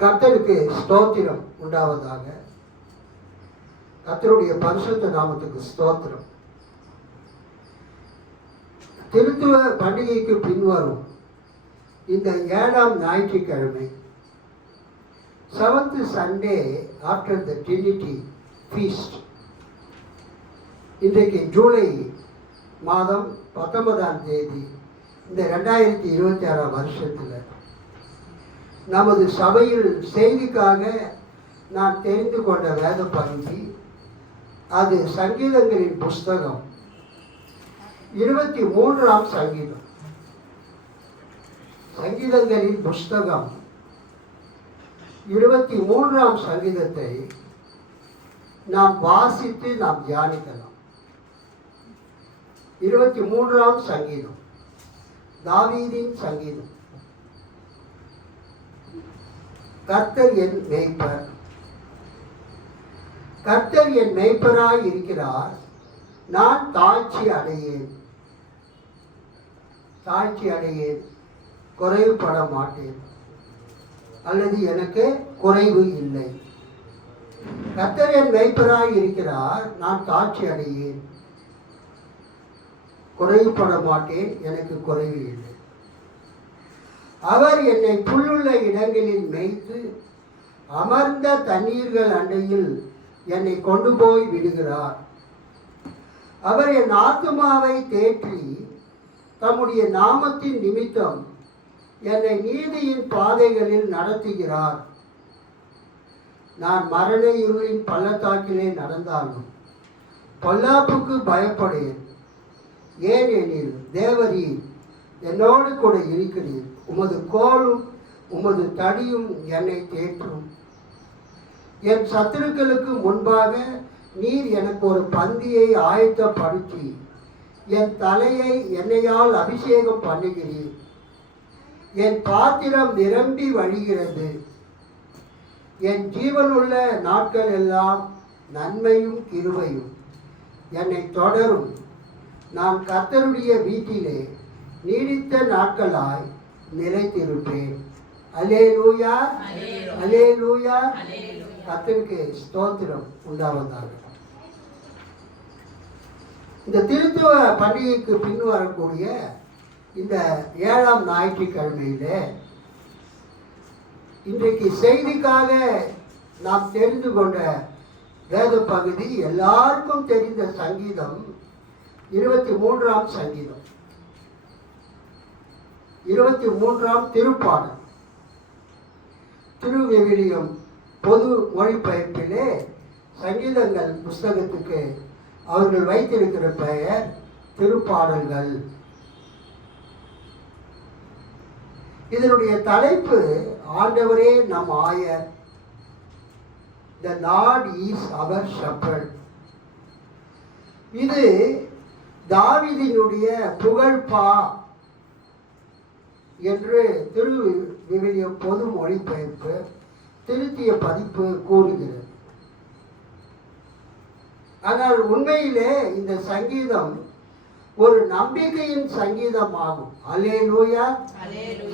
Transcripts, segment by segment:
கர்த்தருக்கு ஸ்தோத்திரம் உண்டாவதாக. கர்த்தருடைய பரிசுத்த நாமத்துக்கு ஸ்தோத்திரம். திருத்துவ பண்டிகைக்கு பின்வரும் இந்த 7ஆம் ஞாயிற்றுக்கிழமை, 7th Sunday after the Trinity Feast, இன்றைக்கு ஜூலை மாதம் 19ஆம் தேதி, இந்த 2026 வருஷத்தில் நமது சபையில் செய்திக்காக நான் தெரிந்து கொண்ட வேத பகுதி, அது சங்கீதங்களின் புஸ்தகம் 23ஆம் சங்கீதம். சங்கீதங்களின் புஸ்தகம் 23ஆம் சங்கீதத்தை நாம் வாசித்து நாம் தியானிக்கலாம். 23ஆம் சங்கீதம் தாவீதின் சங்கீதம். கர்த்தர் என் மேய்ப்பர், கர்த்தர் என் மேய்ப்பராய் இருக்கிறார், நான் தாழ்ச்சி அடையேன், குறைவுபட மாட்டேன், அல்லது எனக்கு குறைவு இல்லை. கர்த்தர் என் மேய்ப்பராய் இருக்கிறார், நான் தாழ்ச்சி அடையேன், குறைவுபட மாட்டேன், எனக்கு குறைவு இல்லை. அவர் என்னை புல்லுள்ள இடங்களில் மேய்த்து அமர்ந்த தண்ணீர்கள் அண்டையில் என்னை கொண்டு போய் விடுகிறார். அவர் என் ஆத்துமாவை தேற்றி தம்முடைய நாமத்தின் நிமித்தம் என்னை நீதியின் பாதைகளில் நடத்துகிறார். நான் மரண இருளின் பள்ளத்தாக்கிலே நடந்தாலும் பொல்லாப்புக்கு பயப்படேன், ஏனெனில் தேவரீர் என்னோடு கூட இருக்கிறீர். உமது கோலும் உமது தடியும் என்னை தேற்றும். என் சத்துருக்களுக்கு முன்பாக நீர் எனக்கு ஒரு பந்தியை ஆயத்தப்படுத்தி என் தலையை எண்ணெயால் அபிஷேகம் பண்ணுகிறீர். என் பாத்திரம் நிரம்பி வழிகிறது. என் ஜீவனுள்ள நாட்கள் எல்லாம் நன்மையும் கிருபையும் என்னை தொடரும். நான் கர்த்தருடைய வீட்டிலே நீடித்த நாட்களாய் நிலைத்திருப்பேன். அல்லேலூயா, அல்லேலூயா. கர்த்தருக்கு ஸ்தோத்திரம் உண்டாவதாக. இந்த திருத்துவ பண்டிகைக்கு பின் வரக்கூடிய இந்த 7ஆம் ஞாயிற்றுக்கிழமையிலே இன்றைக்கு செய்திக்காக நாம் தெரிந்து கொண்ட வேத பகுதி, எல்லாருக்கும் தெரிந்த சங்கீதம் 23ஆம் சங்கீதம், 23ஆம் திருப்பாடல். திருவிவிலியம் பொது மொழிபெயர்ப்பிலே சங்கீதங்கள் புஸ்தகத்துக்கு அவர்கள் வைத்திருக்கிற பெயர் திருப்பாடல்கள். இதனுடைய தலைப்பு, ஆண்டவரே நம் ஆயர், The Lord is our shepherd. இது தாவீதினுடைய புகழ்பா என்று திருவிவிலியம் பொது மொழிபெயர்ப்பு திருத்திய பதிப்பு கூறுகிறது. ஆனால் உண்மையிலே இந்த சங்கீதம் ஒரு நம்பிக்கையின் சங்கீதம் ஆகும். அல்லேலூயா.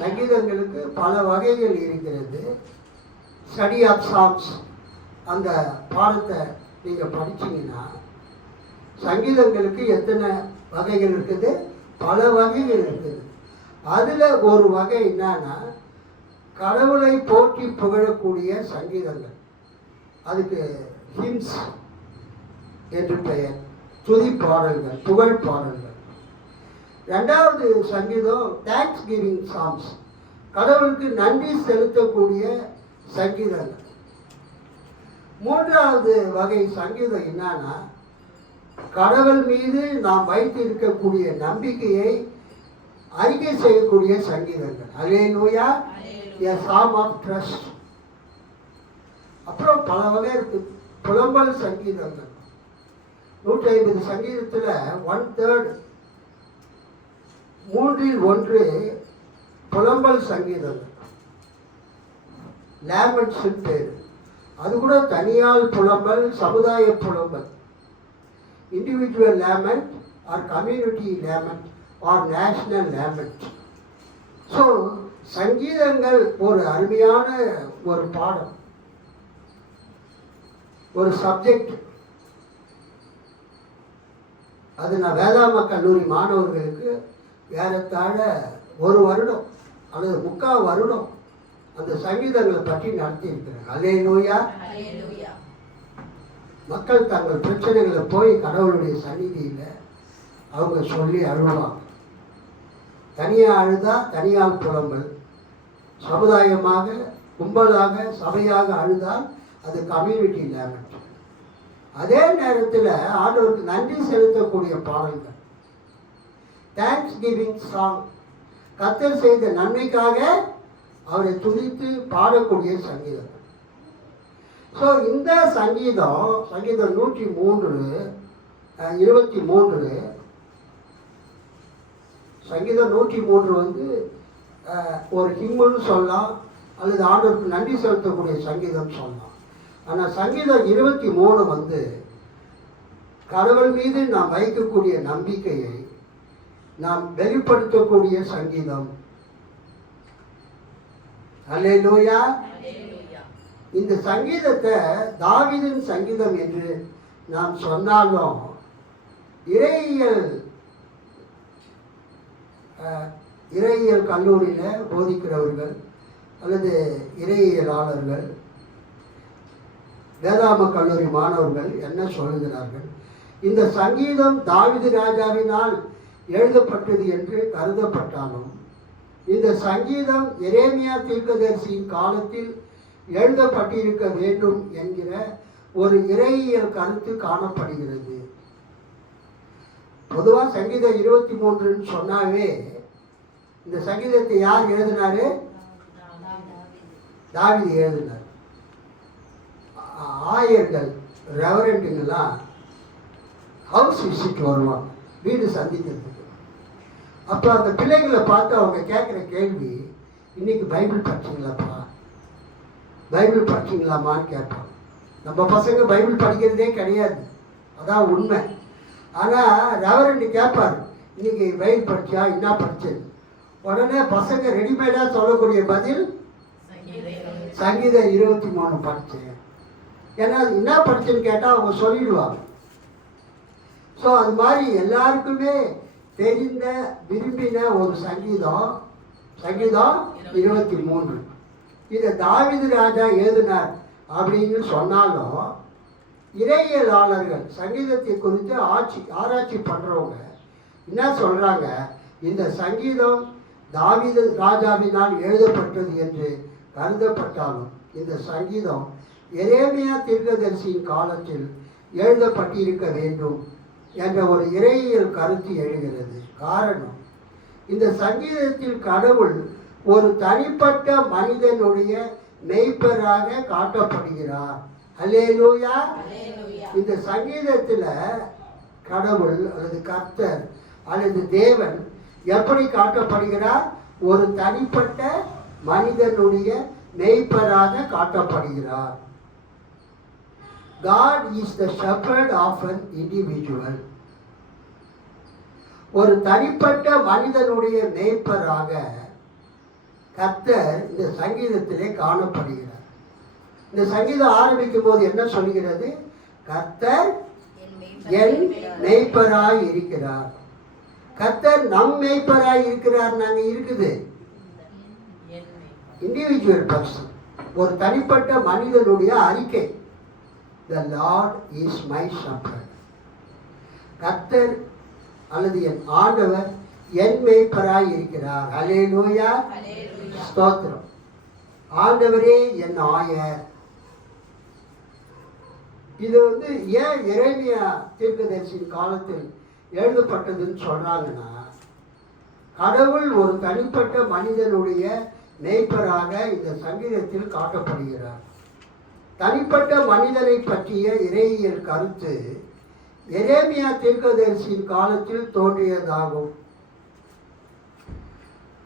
சங்கீதங்களுக்கு பல வகைகள் இருக்கிறது. ஸ்டடி ஆஃப் சாங்ஸ் அந்த பாடத்தை நீங்கள் படிச்சீங்கன்னா சங்கீதங்களுக்கு எத்தனை வகைகள் இருக்குது? பல வகைகள் இருக்குது. அதில் ஒரு வகை என்னன்னா, கடவுளை போற்றி புகழக்கூடிய சங்கீதங்கள். அதுக்கு ஹிம்ஸ் என்று பெயர், துதி பாடல்கள், புகழ் பாடல்கள். 2வது சங்கீதம் தேங்க்ஸ் கிவிங் சாங்ஸ், கடவுளுக்கு நன்றி செலுத்தக்கூடிய சங்கீதங்கள். 3வது வகை சங்கீதம் என்னன்னா, கடவுள் மீது நாம் வைத்திருக்கக்கூடிய நம்பிக்கையை அறிக்கை செய்யக்கூடிய சங்கீதங்கள். அல்லேலூயா, a psalm of trust. அப்புறம் பல வகை இருக்கு. புலம்பல் சங்கீதங்கள் 150 சங்கீதத்தில் 1/3, 3/1 புலம்பல் சங்கீதங்கள், லேமன்ட்ஸ் பேர். அது கூட தனியால் புலம்பல், சமுதாய புலம்பல், individual lament or community lament or national lament. So சங்கீதங்கள் ஒரு அருமையான ஒரு பாடம், ஒரு சப்ஜெக்ட். அது நான் வேதாம கல்லூரி மாணவர்களுக்கு ஏறத்தாழ 1 வருடம் அல்லது 3/4 வருடம் அந்த சங்கீதங்களை பற்றி நடத்தி இருக்கிறேன். அல்லேலூயா. மக்கள் தங்கள் பிரச்சனைகளை போய் கடவுளுடைய சந்நிதியில் அவங்க சொல்லி அழுவாங்க. தனியாக அழுதா தனியால் புலம்பல், சமுதாயமாக கும்பலாக சபையாக அழுதால் அது கம்யூனிட்டி லெவல். அதே நேரத்தில் ஆண்டவருக்கு நன்றி செலுத்தக்கூடிய பாடல்கள், தேங்க்ஸ் கிவிங் சாங், கர்த்தர் செய்த நன்மைக்காக அவரை துதித்து பாடக்கூடிய சங்கீதம். ஸோ இந்த சங்கீதம் 103 23 சங்கீதம் 103 வந்து ஒரு ஹிம்முன்னு சொல்லலாம், அல்லது ஆண்டவருக்கு நன்றி செலுத்தக்கூடிய சங்கீதம் சொல்லலாம். ஆனால் சங்கீதம் 23 வந்து கடவுள் மீது நாம் வைக்கக்கூடிய நம்பிக்கையை நாம் வெளிப்படுத்தக்கூடிய சங்கீதம். அல்லேலூயா. இந்த சங்கீதத்தை தாவீதின் சங்கீதம் என்று நாம் சொன்னாலும் இறையியல் கல்லூரியில் போதிக்கிறவர்கள் அல்லது இறையியலாளர்கள், வேதாம கல்லூரி மாணவர்கள் என்ன சொல்லுகிறார்கள்? இந்த சங்கீதம் தாவீது ராஜாவினால் எழுதப்பட்டது என்று கருதப்பட்டாலும் இந்த சங்கீதம் எரேமியா தீர்க்கதரிசியின் காலத்தில் எழுதப்பட்டிருக்க வேண்டும் என்கிற ஒரு இறையியல் கருத்து காணப்படுகிறது. பொதுவாக சங்கீதம் 23 சொன்னாவே இந்த சங்கீதத்தை யார் எழுதினாரு? தாவீது எழுதினார். ஆயர்கள் ரெவரண்டுங்கெல்லாம் ஹவுஸ் விசிட் வருவாங்க, வீடு சந்திக்கிறதுக்கு. அப்போ அந்த பிள்ளைங்களை பார்த்து அவங்க கேட்குற கேள்வி, இன்னைக்கு பைபிள் படிச்சிங்களாப்பா, பைபிள் படிச்சிங்களாமான்னு கேட்பாங்க. நம்ம பசங்க பைபிள் படிக்கிறதே கிடையாது, அதான் உண்மை. ஆனால் ரெவரண்டு கேட்பார், இன்னைக்கு பைபிள் படிச்சா என்ன படிச்சது? உடனே பசங்க ரெடிமேடாக சொல்லக்கூடிய பதில் சங்கீதம் 23 படித்தேன். ஏன்னா அது என்ன படிச்சுன்னு கேட்டால் அவங்க சொல்லிடுவாங்க. ஸோ அது மாதிரி எல்லாருக்குமே தெரிந்த விரும்பின ஒரு சங்கீதம் 23. இதை தாவீது ராஜா எழுதினார் அப்படின்னு சொன்னாலும் இறையியலாளர்கள் சங்கீதத்தை குறித்து ஆராய்ச்சி பண்ணுறவங்க என்ன சொல்கிறாங்க? இந்த சங்கீதம் தாவீது ராஜாவினால் எழுதப்பட்டது என்று கருதப்பட்டாலும் இந்த சங்கீதம் எரேமியா தீர்க்கதரிசியின் காலத்தில் எழுதப்பட்டிருக்க வேண்டும் என்ற ஒரு இறையியல் கருத்து எழுகிறது. காரணம், இந்த சங்கீதத்தில் கடவுள் ஒரு தனிப்பட்ட மனிதனுடைய மெய்ப்பராக காட்டப்படுகிறார். அல்லேலூயா. இந்த சங்கீதத்தில் கடவுள் அல்லது கர்த்தர் அல்லது தேவன் எப்படி காட்டப்படுகிறார்? ஒரு தனிப்பட்ட மனிதனுடைய மெய்ப்பராக காட்டப்படுகிறார். God is the shepherd of an individual. ஒரு தனிப்பட்ட மனிதனுடைய மேய்ப்பராக கர்த்தர் இந்த சங்கீதத்திலே காணப்படுகிறார். இந்த சங்கீதம் ஆரம்பிக்கும் போது என்ன சொல்கிறது? கர்த்தர் என் மேய்ப்பராய் இருக்கிறார். கர்த்தர் நம் மேய்ப்பராய் இருக்கிறார். நாங்கள் இருக்குது இண்டிவிஜுவல் பர்சன், ஒரு தனிப்பட்ட மனிதனுடைய அறிக்கை. The Lord is my shepherd. கர்த்தர் அல்லது என் ஆண்டவர் என் மேய்ப்பராய் இருக்கிறார். அல்லேலூயா. ஸ்தோத்திரம். ஆண்டவரே என் ஆயர். இது ஏன் எரேமியா தீர்க்கதரிசியின் காலத்தில் எழுதப்பட்டதுன்னு சொல்றாங்கன்னா, கடவுள் ஒரு தனிப்பட்ட மனிதனுடைய மேய்ப்பராக இந்த சங்கீதத்தில் காட்டப்படுகிறார். தனிப்பட்ட மனிதனை பற்றிய இறையியல் கருத்து எரேமியா தீர்க்கதரிசியின் காலத்தில் தோன்றியதாகும்.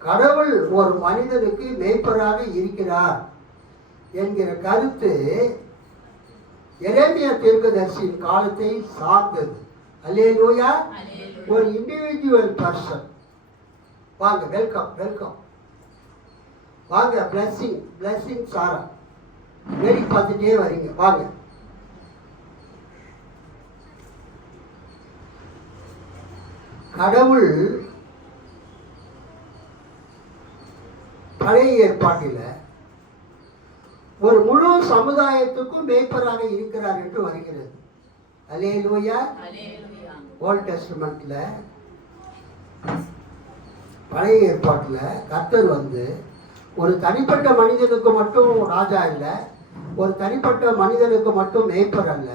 கடவுள் ஒரு மனிதனுக்கு மேய்ப்பராக இருக்கிறார் என்கிற கருத்து எரேமியா தீர்க்கதரிசியின் காலத்தை சார்ந்தது. அல்லேலூயா. ஒரு இண்டிவிஜுவல் பர்சன். வாங்க, வெல்கம் வெல்கம். வாங்க. பிளஸ்ஸிங் பிளஸ்ஸிங் சாரா வேடிக்கை பார்த்துட்டே வரீங்க, வாங்க. கடவுள் பழைய ஏற்பாட்டில் ஒரு முழு சமுதாயத்துக்கும் மேய்ப்பராக இருக்கிறார் என்று வருகிறது. அல்லேலூயா. ஓல்ட் டெஸ்டமெண்ட்ல பழைய ஏற்பாட்டில் கர்த்தர் ஒரு தனிப்பட்ட மனிதனுக்கு மட்டும் ராஜா இல்லை, ஒரு தனிப்பட்ட மனிதனுக்கு மட்டும் மேய்ப்பர் அல்ல,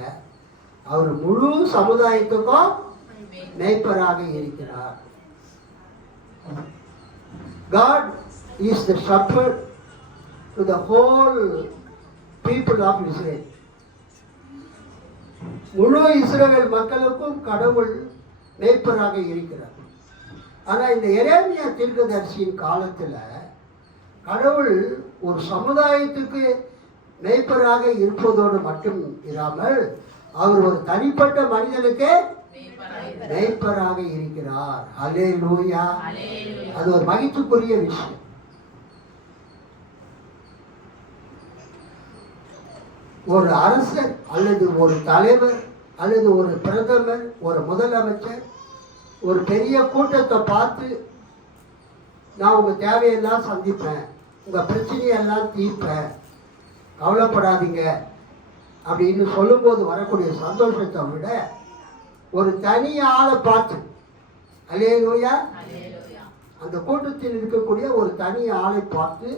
அவர் முழு சமுதாயத்துக்கும் மேய்ப்பராக இருக்கிறார். God is the shepherd to the whole people of Israel. முழு இஸ்ரவேல் மக்களுக்கும் கடவுள் மேய்ப்பராக இருக்கிறார். ஆனா இந்த எரேமியா தீர்க்கதரிசியின் காலத்துல கடவுள் ஒரு சமுதாயத்துக்கு மேய்ப்பராக இருப்பதோடு மட்டும் இராமல் அவர் ஒரு தனிப்பட்ட மனிதனுக்கு மேய்ப்பராக இருக்கிறார். அல்லேலூயா. அது ஒரு மகிழ்ச்சிக்குரிய விஷயம். ஒரு அரசர் அல்லது ஒரு தலைவர் அல்லது ஒரு பிரதமர், ஒரு முதலமைச்சர் ஒரு பெரிய கூட்டத்தை பார்த்து நான் உங்க தேவையெல்லாம் சந்திப்பேன், உங்க பிரச்சனையெல்லாம் தீர்ப்பேன், கவலைப்படாதீங்க அப்படின்னு சொல்லும்போது வரக்கூடிய சந்தோஷத்தை விட ஒரு தனி ஆளை பார்த்து, அல்லேலூயா, அந்த கூட்டத்தில் இருக்கக்கூடிய ஒரு தனி ஆளை பார்த்து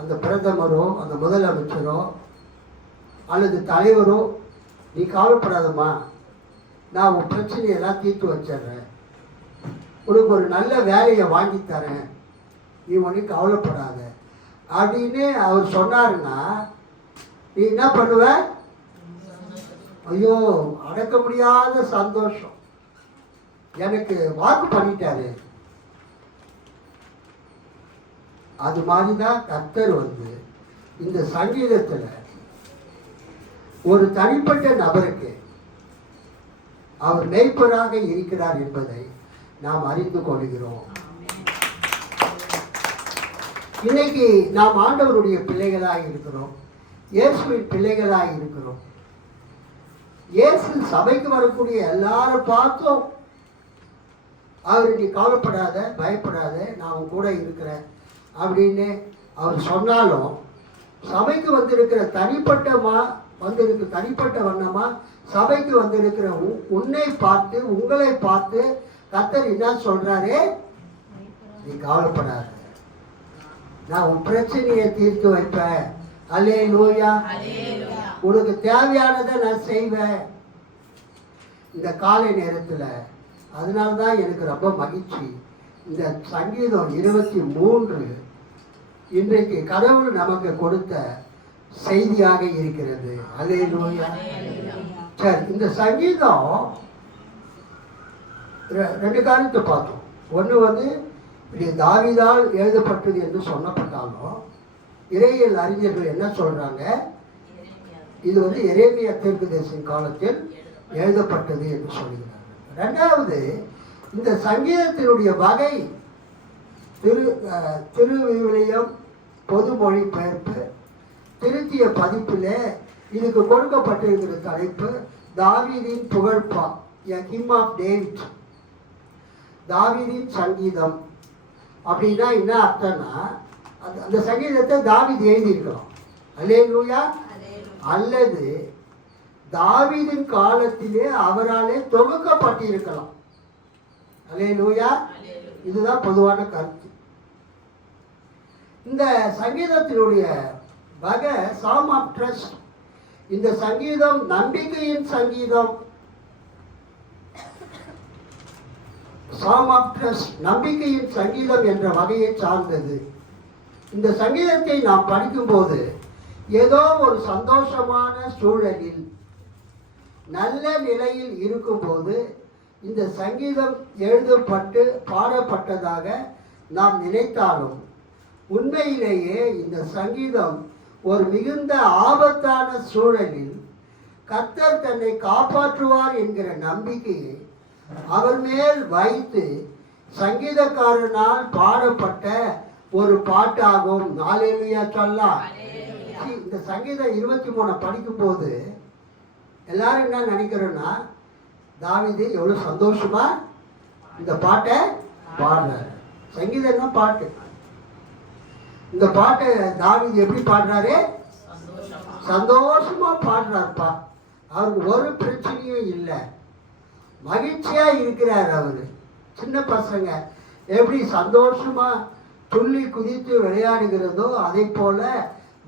அந்த பிரதமரோ அந்த முதலமைச்சரோ அல்லது தலைவரோ, நீ கவலைப்படாதம்மா, நான் உன் பிரச்சனையெல்லாம் தீர்த்து வச்சிடுறேன், உனக்கு ஒரு நல்ல வேலையை வாங்கி தரேன், நீ ஒன்றும் கவலைப்படாத அப்படின்னு அவர் சொன்னாருன்னா நீ என்ன பண்ணுவ? ஐயோ, அடக்க முடியாத சந்தோஷம், எனக்கு வாக்கு பண்ணிட்டாரு. அது மாதிரிதான் கர்த்தர் இந்த சங்கீதத்துல ஒரு தனிப்பட்ட நபருக்கு அவர் மேய்ப்பராக இருக்கிறார் என்பதை நாம் அறிந்து கொள்கிறோம். இன்னைக்கு நாம் ஆண்டவருடைய பிள்ளைகளாக இருக்கிறோம், இயேசுவின் பிள்ளைகளாக இருக்கிறோம். இயேசு சபைக்கு வரக்கூடிய எல்லாரும் பார்த்தோம் அவர் நீ கவலைப்படாத, பயப்படாத, நான் உன் கூட இருக்கிறேன் அப்படின்னு அவர் சொன்னாலும் சபைக்கு வந்திருக்கிற தனிப்பட்ட வண்ணமா சபைக்கு வந்திருக்கிற உன்னை பார்த்து உங்களை பார்த்து கர்த்தர் என்ன சொல்றாரு? நீ கவலைப்படாத, நான் உன் பிரச்சனையை தீர்த்து வைப்பேன். அல்லேலூயா. உனக்கு தேவையானதை நான் செய்வேன். இந்த காலை நேரத்துல அதனால்தான் எனக்கு ரொம்ப மகிழ்ச்சி. இந்த சங்கீதம் 23 இன்றைக்கு கடவுள் நமக்கு கொடுத்த செய்தியாக இருக்கிறது. அல்லேலூயா. சரி, இந்த சங்கீதம் ரெண்டு காரியத்தை பார்த்தோம். ஒன்று இது தாவீதால் எழுதப்பட்டது என்று சொல்லப்பட்டாலும் இறையியல் அறிஞர்கள் என்ன சொல்றாங்க? இது எரேமியா தீர்க்கதரிசியின் காலத்தில் எழுதப்பட்டது என்று சொல்கிறார்கள். ரெண்டாவது, இந்த சங்கீதத்தினுடைய வகை திருவிவிலியம், பொது மொழிபெயர்ப்பு, திருத்திய பதிப்பில் இதுக்கு கொடுக்கப்பட்டிருக்கிற தலைப்பு தாவீதின் புகழ்பா, எ ஹிம் ஆஃப் டேவிட், தாவீதின் சங்கீதம். அப்படின்னா என்ன அர்த்தம்னா, அந்த சங்கீதத்தை தாவீது எழுதியிருக்கலாம். அல்லேலூயா. அல்லது தாவீதின் காலத்திலே அவராலே தொகுக்கப்பட்டிருக்கலாம். அல்லேலூயா. இதுதான் பொதுவான கருத்து. இந்த சங்கீதத்தினுடைய வகை சாம் ஆஃப் ட்ரஸ்ட். இந்த சங்கீதம் நம்பிக்கையின் சங்கீதம். சாம் ஆஃப் ட்ரஸ்ட், நம்பிக்கையின் சங்கீதம் என்ற வகையை சார்ந்தது. இந்த சங்கீதத்தை நாம் படிக்கும்போது ஏதோ ஒரு சந்தோஷமான சூழலில் நல்ல நிலையில் இருக்கும்போது இந்த சங்கீதம் எழுதப்பட்டு பாடப்பட்டதாக நாம் நினைத்தாலும் உண்மையிலேயே இந்த சங்கீதம் ஒரு மிகுந்த ஆபத்தான சூழலில் கர்த்தர் தன்னை காப்பாற்றுவார் என்கிற நம்பிக்கையை அவர் மேல் வைத்து சங்கீதக்காரனால் பாடப்பட்ட ஒரு பாட்டாகும். ஹல்லேலூயா சொல்லலாம். இந்த சங்கீதம் 23 படிக்கும் போது எல்லாரும் என்ன நினைக்கிறோன்னா, தாவீது எவ்வளவு சந்தோஷமா இந்த பாட்டை பாடுறாரு. சங்கீதம் தான் பாட்டு. இந்த பாட்டை தாவீது எப்படி பாடுறாரு? சந்தோஷமா பாடுறாருப்பா. அவருக்கு ஒரு பிரச்சனையும் இல்லை, மகிழ்ச்சியா இருக்கிறார். அவரு சின்ன பசங்க எப்படி சந்தோஷமா துள்ளி குதித்து விளையாடுகிறதோ அதே போல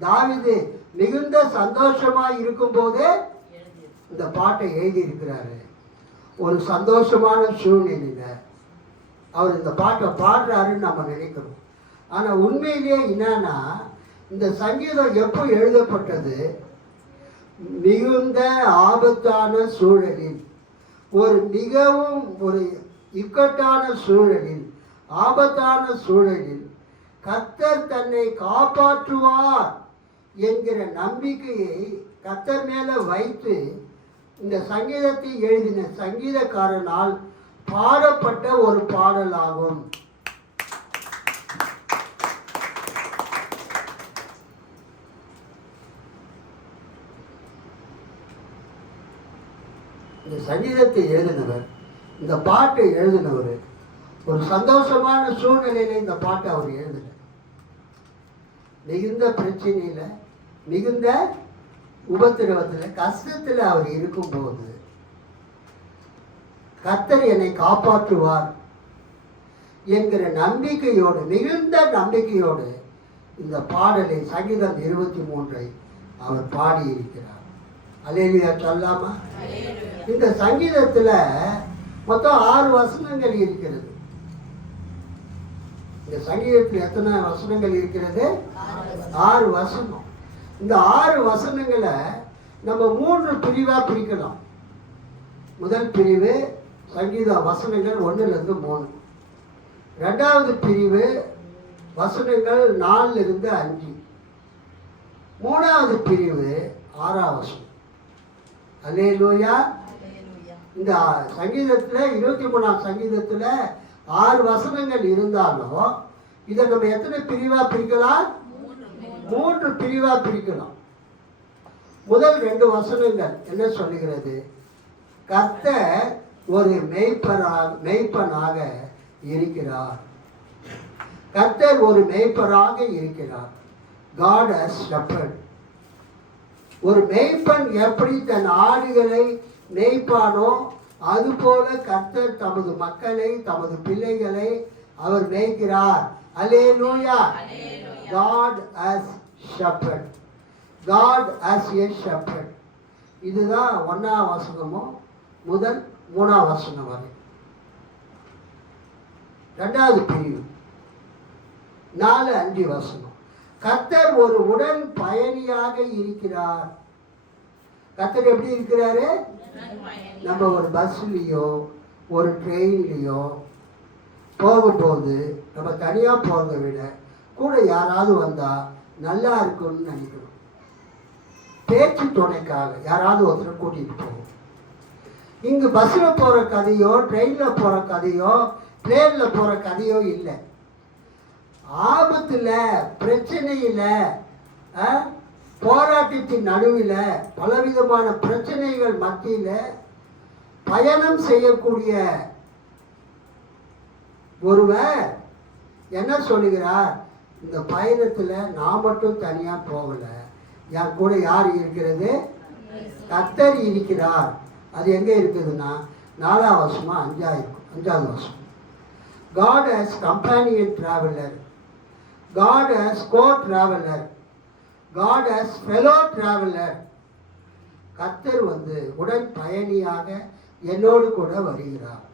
தாவீது மிகுந்த சந்தோஷமா இருக்கும் போது இந்த பாட்டை எழுதி இருக்கிறாரு. ஒரு சந்தோஷமான சூழ்நிலையில அவர் இந்த பாட்டை பாடுறாருன்னு நம்ம நினைக்கிறோம். ஆனா உண்மையிலேயே என்னன்னா, இந்த சங்கீதம் எப்போ எழுதப்பட்டது? மிகுந்த ஆபத்தான சூழலில், ஒரு மிகவும் ஒரு இக்கட்டான சூழலில், ஆபத்தான சூழலில் கர்த்தர் தன்னை காப்பாற்றுவார் என்கிற நம்பிக்கையை கர்த்தர் மேல வைத்து இந்த சங்கீதத்தை எழுதின சங்கீதக்காரனால் பாடப்பட்ட ஒரு பாடலாகும். இந்த சங்கீதத்தை எழுதினவர், இந்த பாட்டை எழுதினவர் ஒரு சந்தோஷமான சூழ்நிலையில இந்த பாட்டை அவர் எழுதினார். மிகுந்த பிரச்சனையில, மிகுந்த உபத்திரவத்தில், கஷ்டத்தில் அவர் இருக்கும்போது கர்த்தர் என்னை காப்பாற்றுவார் என்கிற நம்பிக்கையோடு, மிகுந்த நம்பிக்கையோடு இந்த பாடலை சங்கீதம் 23 அவர் பாடியிருக்கிறார். அல்லேலூயா சொல்லாமா? இந்த சங்கீதத்தில் மொத்தம் 6 வசனங்கள் இருக்கிறது. இந்த சங்கீதத்தில் எத்தனை வசனங்கள் இருக்கிறது? 6 வசனம். இந்த 6 வசனங்களை நம்ம 3 பிரிவா பிரிக்கலாம். முதல் பிரிவு சங்கீத வசனங்கள் 1 - 3. இரண்டாவது பிரிவு வசனங்கள் 4 - 5. மூணாவது பிரிவு 6ஆம் வசனம். அல்லேலூயா. இந்த சங்கீதத்தில் 23ஆம் சங்கீதத்தில் 6 வசனங்கள் இருந்தாலும் இதை நம்ம எத்தனை பிரிவா பிரிக்கலாம்? 3 பிரிவா பிரிக்கலாம். முதல் 2 வசனங்கள் என்ன சொல்லுகிறது? கர்த்தர் ஒரு மேய்ப்பனாக இருக்கிறார். கர்த்தர் ஒரு மேய்ப்பராக இருக்கிறார். God as shepherd. ஒரு மேய்ப்பன் எப்படி தன் ஆடுகளை மேய்ப்பானோ அதுபோல கர்த்தர் தமது மக்களை, தமது பிள்ளைகளை அவர் மேய்க்கிறார். அல்லேலூயா. God as shepherd. God as a shepherd. இதுதான் 1ஆம் வசனமும் முதல் 3ஆம் வசனம் வரை. இரண்டாவது பிரிவு 4, 5 வசனம். கர்த்தர் ஒரு உடன் பயணியாக இருக்கிறார். கர்த்தர் எப்படி இருக்கிறாரு? நம்ம ஒரு பஸ்லயோ ஒரு ட்ரெயின்லயோ போகும்போது நம்ம தனியா போகிறத விட கூட யாராவது வந்தா நல்லா இருக்கும்னு நினைக்கணும். பேச்சு துணைக்காக யாராவது ஒருத்தர் கூட்டிட்டு போகும். இங்கு பஸ்ல போற கதையோ, ட்ரெயின்ல போற கதையோ, பிளேன்ல போற கதையோ இல்லை. ஆபத்துல, பிரச்சனையில, போராட்டத்தின் நடுவில், பலவிதமான பிரச்சனைகள் மத்தியில பயணம் செய்யக்கூடிய ஒருவர் என்ன சொல்லுகிறார்? இந்த பயணத்துல நான் மட்டும் தனியா போகல, என் கூட யார் இருக்கிறது? கர்த்தர் இருக்கிறார். அது எங்க இருக்குதுன்னா 4ஆம் வசனமா 5ஆவது வசனம். God as companion traveler, God as co-traveler, God as fellow traveler. கர்த்தர் உடன் பயணியாக என்னோடு கூட வருகிறார்.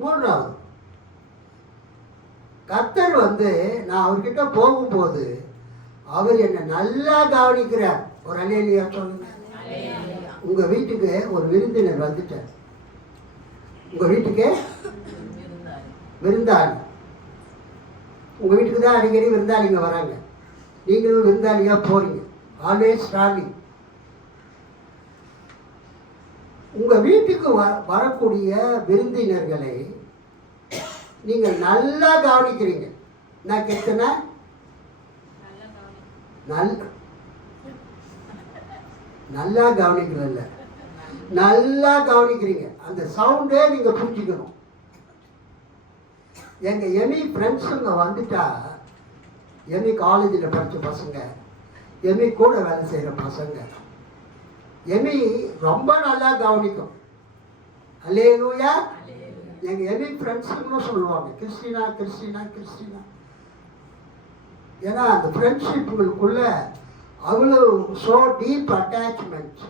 மூன்றாவது, கர்த்தர் நான் அவர்கிட்ட போகும்போது அவர் என்னை நல்லா கவனிக்கிறார். ஒரு அல்லேலூயா சொல்லுங்க. உங்க வீட்டுக்கு ஒரு விருந்தினர் வந்துட்டார். உங்க வீட்டுக்கு விருந்தாளி. உங்க வீட்டுக்கு தான் அடிக்கடி விருந்தாளிங்க வராங்க. நீங்களும் விருந்தாளியா போறீங்க. Always travelling. உங்க வீட்டுக்கு வரக்கூடிய விருந்தினர்களை நீங்கள் நல்லா கவனிக்கிறீங்க. நான் கேட்டேன் நல்லா கவனிக்கல, நல்லா கவனிக்கிறீங்க. அந்த சவுண்டே நீங்க புரிஞ்சுக்கணும். எங்க எமி ஃப்ரெண்ட்ஸுங்க வந்துட்டா, எமி காலேஜில் படித்த பசங்க, எமி கூட வேலை செய்கிற பசங்க, எமி ரொம்ப நல்லா கவனிக்கும். அல்லேலூயா. எங்கள் எமி ஃப்ரெண்ட்ஸுங்களும் சொல்லுவாங்க, கிறிஸ்டினா கிறிஸ்டினா கிறிஸ்டினா. ஏன்னா அந்த ஃப்ரெண்ட்ஷிப்புகளுக்குள்ள அவ்வளோ ஸோ டீப் அட்டாச்மெண்ட்.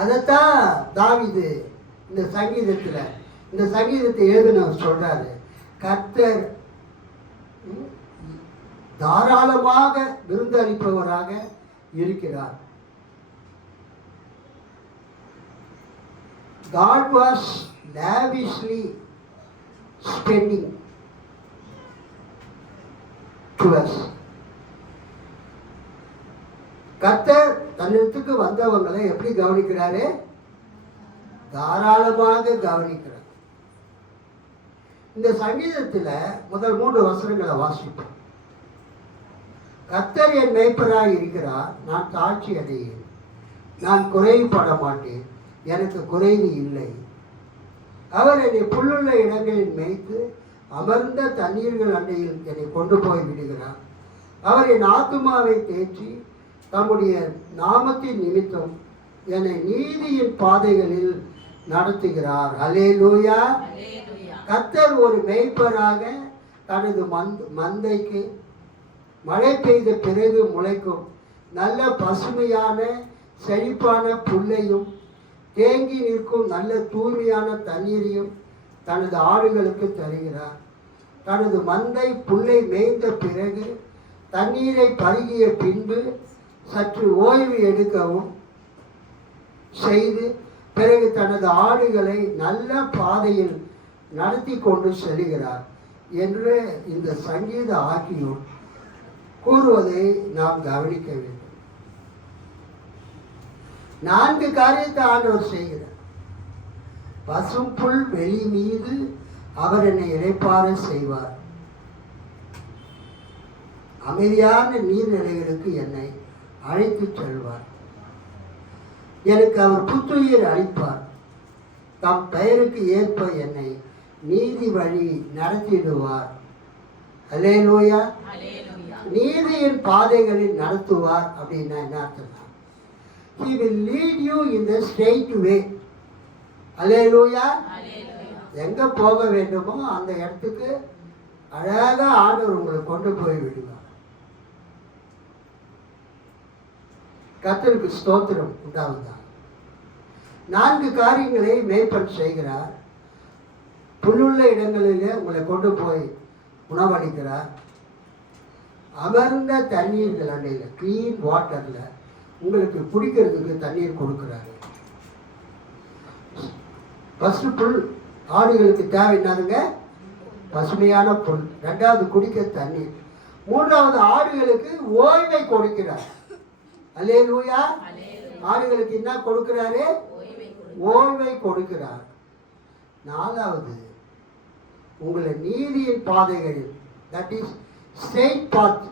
அதைத்தான் தாவீது இந்த சங்கீதத்தை எழுதினவர் சொல்றாரு, கர்த்தர் தாராளமாக விருந்தளிப்பவராக இருக்கிறார். God was lavishly spending to us. கர்த்தர் தன்னிடத்துக்கு வந்தவங்களை எப்படி கவனிக்கிறாரு? தாராளமாக கவனிக்கிறார். இந்த சங்கீதத்தில் முதல் 3 வசனங்களை வாசிப்போம். கர்த்தர் என் மேய்ப்பராய் இருக்கிறார், நான் தாழ்ச்சி அடையேன், நான் குறைவுபட மாட்டேன், எனக்கு குறைவு இல்லை. அவர் என்னை புல்லுள்ள இடங்களில் மேய்த்து அமர்ந்த தண்ணீர்கள் அண்டையில் என்னை கொண்டு போய் விடுகிறார். அவர் என் ஆத்துமாவை தேற்றி தம்முடைய நாமத்தின் நிமித்தம் என்னை நீதியின் பாதைகளில் நடத்துகிறார். அல்லேலூயா. கர்த்தர் ஒரு மேய்ப்பராக தனது மந்தைக்கு மழை பெய்த பிறகு முளைக்கும் நல்ல பசுமையான செழிப்பான புல்லையும் தேங்கி நிற்கும் நல்ல தூய்மையான தண்ணீரையும் தனது ஆடுகளுக்கு தருகிறார். தனது மந்தை புல்லை மேய்ந்த பிறகு தண்ணீரை பருகிய பின்பு சற்று ஓய்வு எடுக்கவும் செய்து பிறகு தனது ஆடுகளை நல்ல பாதையில் நடத்தி கொண்டு செல்கிறார் என்று இந்த சங்கீத ஆக்கியோர் கூறுவதை நாம் கவனிக்க வேண்டும். 4 காரியத்தை ஆண்டவர் செய்கிறார். பசும் புல் வெளி மீது அவர் என்னை இளைப்பாற செய்வார், அமைதியான நீர்நிலைகளுக்கு என்னை அழைத்து செல்வார், எனக்கு அவர் புத்துயிர் அளிப்பார், தம் பெயருக்கு ஏற்ப என்னை நீதி வழி நடத்திடுவார். அல்லேலூயா. நீதியின் பாதைகளில் நடத்துவார் அப்படின்னா என்ன அர்த்தம்? He will lead you in the straight way. அல்லேலூயா. எங்க போக வேண்டுமோ அந்த இடத்துக்கு அழகா ஆண்டவர் உங்களை கொண்டு போய் விடுவார். கர்த்தருக்கு ஸ்தோத்திரம் உண்டாவதா. 4 காரியங்களை மேய்ப்பன் செய்கிறார். புல்லுள்ள இடங்களிலே உங்களை கொண்டு போய் உணவளிக்கிறார். அமர்ந்த தண்ணீர்கள் அண்டையில் கிளீன் வாட்டர்ல உங்களுக்கு குடிக்கிறதுக்கு தண்ணீர் கொடுக்கிறாரு. ஃபர்ஸ்ட் புல், ஆடுகளுக்கு தேவை என்னதுங்க? பசுமையான புல். 2வது குடிக்க தண்ணீர். 3வது ஆடுகளுக்கு ஓய்வை கொடுக்கிறார். அல்லேலூயா. ஆடுகளுக்கு என்ன கொடுக்கிறாரு? ஓய்வை கொடுக்கிறார். 4வது உங்களை நீதியின் பாதைகளில், தட் இஸ் ஸ்ட்ரெயிட் பாத்,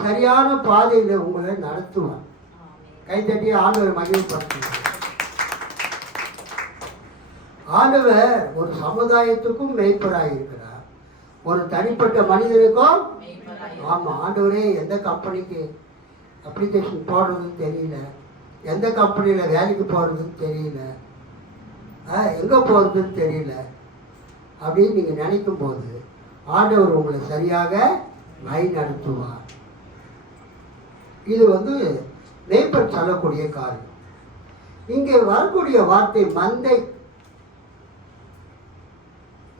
சரியான பாதையில் உங்களை நடத்துவார். கைத்தட்டி ஆண்டவர் மகிழ்ச்சிப்படுத்துவார். ஆண்டவர் ஒரு சமுதாயத்துக்கும் மேய்ப்பராக இருக்கிறார், ஒரு தனிப்பட்ட மனிதனுக்கும். ஆமாம், ஆண்டவரே எந்த கம்பெனிக்கு அப்ளிகேஷன் போடுறதுன்னு தெரியல, எந்த கம்பெனியில் வேலைக்கு போகிறதுன்னு தெரியல, எங்கே போகிறதுன்னு தெரியல அப்படின்னு நீங்கள் நினைக்கும் போது ஆண்டவர் உங்களை சரியாக வழி நடத்துவார். இது மேய்ப்பன் சொல்லக்கூடிய காரியம். இங்கே வரக்கூடிய வார்த்தை மந்தை.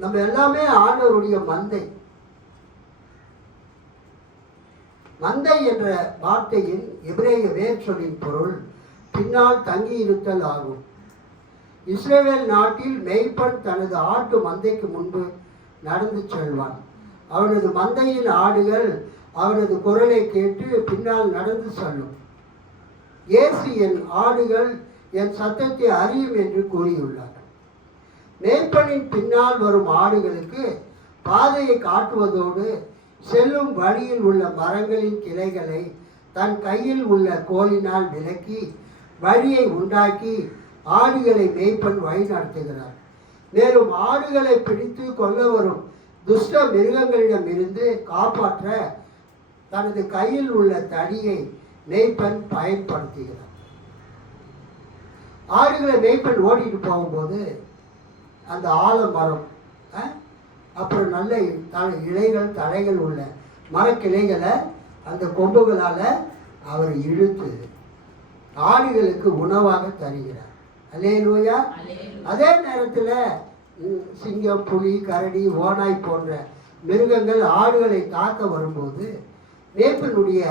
நம்ம எல்லாமே ஆண்டவருடைய மந்தை. மந்தை என்ற வார்த்தையின் எபிரேய வேர் சொல்லின் பொருள் பின்னால் தங்கி இருத்தல் ஆகும். இஸ்ரவேல் நாட்டில் மேய்ப்பன் தனது ஆட்டு மந்தைக்கு முன்பு நடந்து செல்வான். அவனது மந்தையின் ஆடுகள் அவனது குரலை கேட்டு பின்னால் நடந்து செல்லும். இயேசு என் ஆடுகள் என் சத்தத்தை அறியும் என்று கூறியுள்ளார். மேய்ப்பனின் பின்னால் வரும் ஆடுகளுக்கு பாதையை காட்டுவதோடு செல்லும் வழியில் உள்ள மரங்களின் கிளைகளை தன் கையில் உள்ள கோலினால் விலக்கி வழியை உண்டாக்கி ஆடுகளை மேய்ப்பன் வழி நடத்துகிறார். மேலும் ஆடுகளை பிடித்து கொள்ள வரும் துஷ்ட மிருகங்களிடமிருந்து காப்பாற்ற தனது கையில் உள்ள தடியை மேய்ப்பன் பயன்படுத்துகிறார். ஆடுகளை மேய்ப்பன் ஓடிட்டு போகும்போது அந்த ஆலமரம், அப்புறம் நல்ல இலைகள் தழைகள் உள்ள மரக்கிளைகளை அந்த கொம்புகளால் அவர் இழுத்து ஆடுகளுக்கு உணவாக தருகிறார். அல்லேலூயா. அதே நேரத்தில் சிங்கம், புலி, கரடி, ஓநாய் போன்ற மிருகங்கள் ஆடுகளை தாக்க வரும்போது மேய்ப்பனுடைய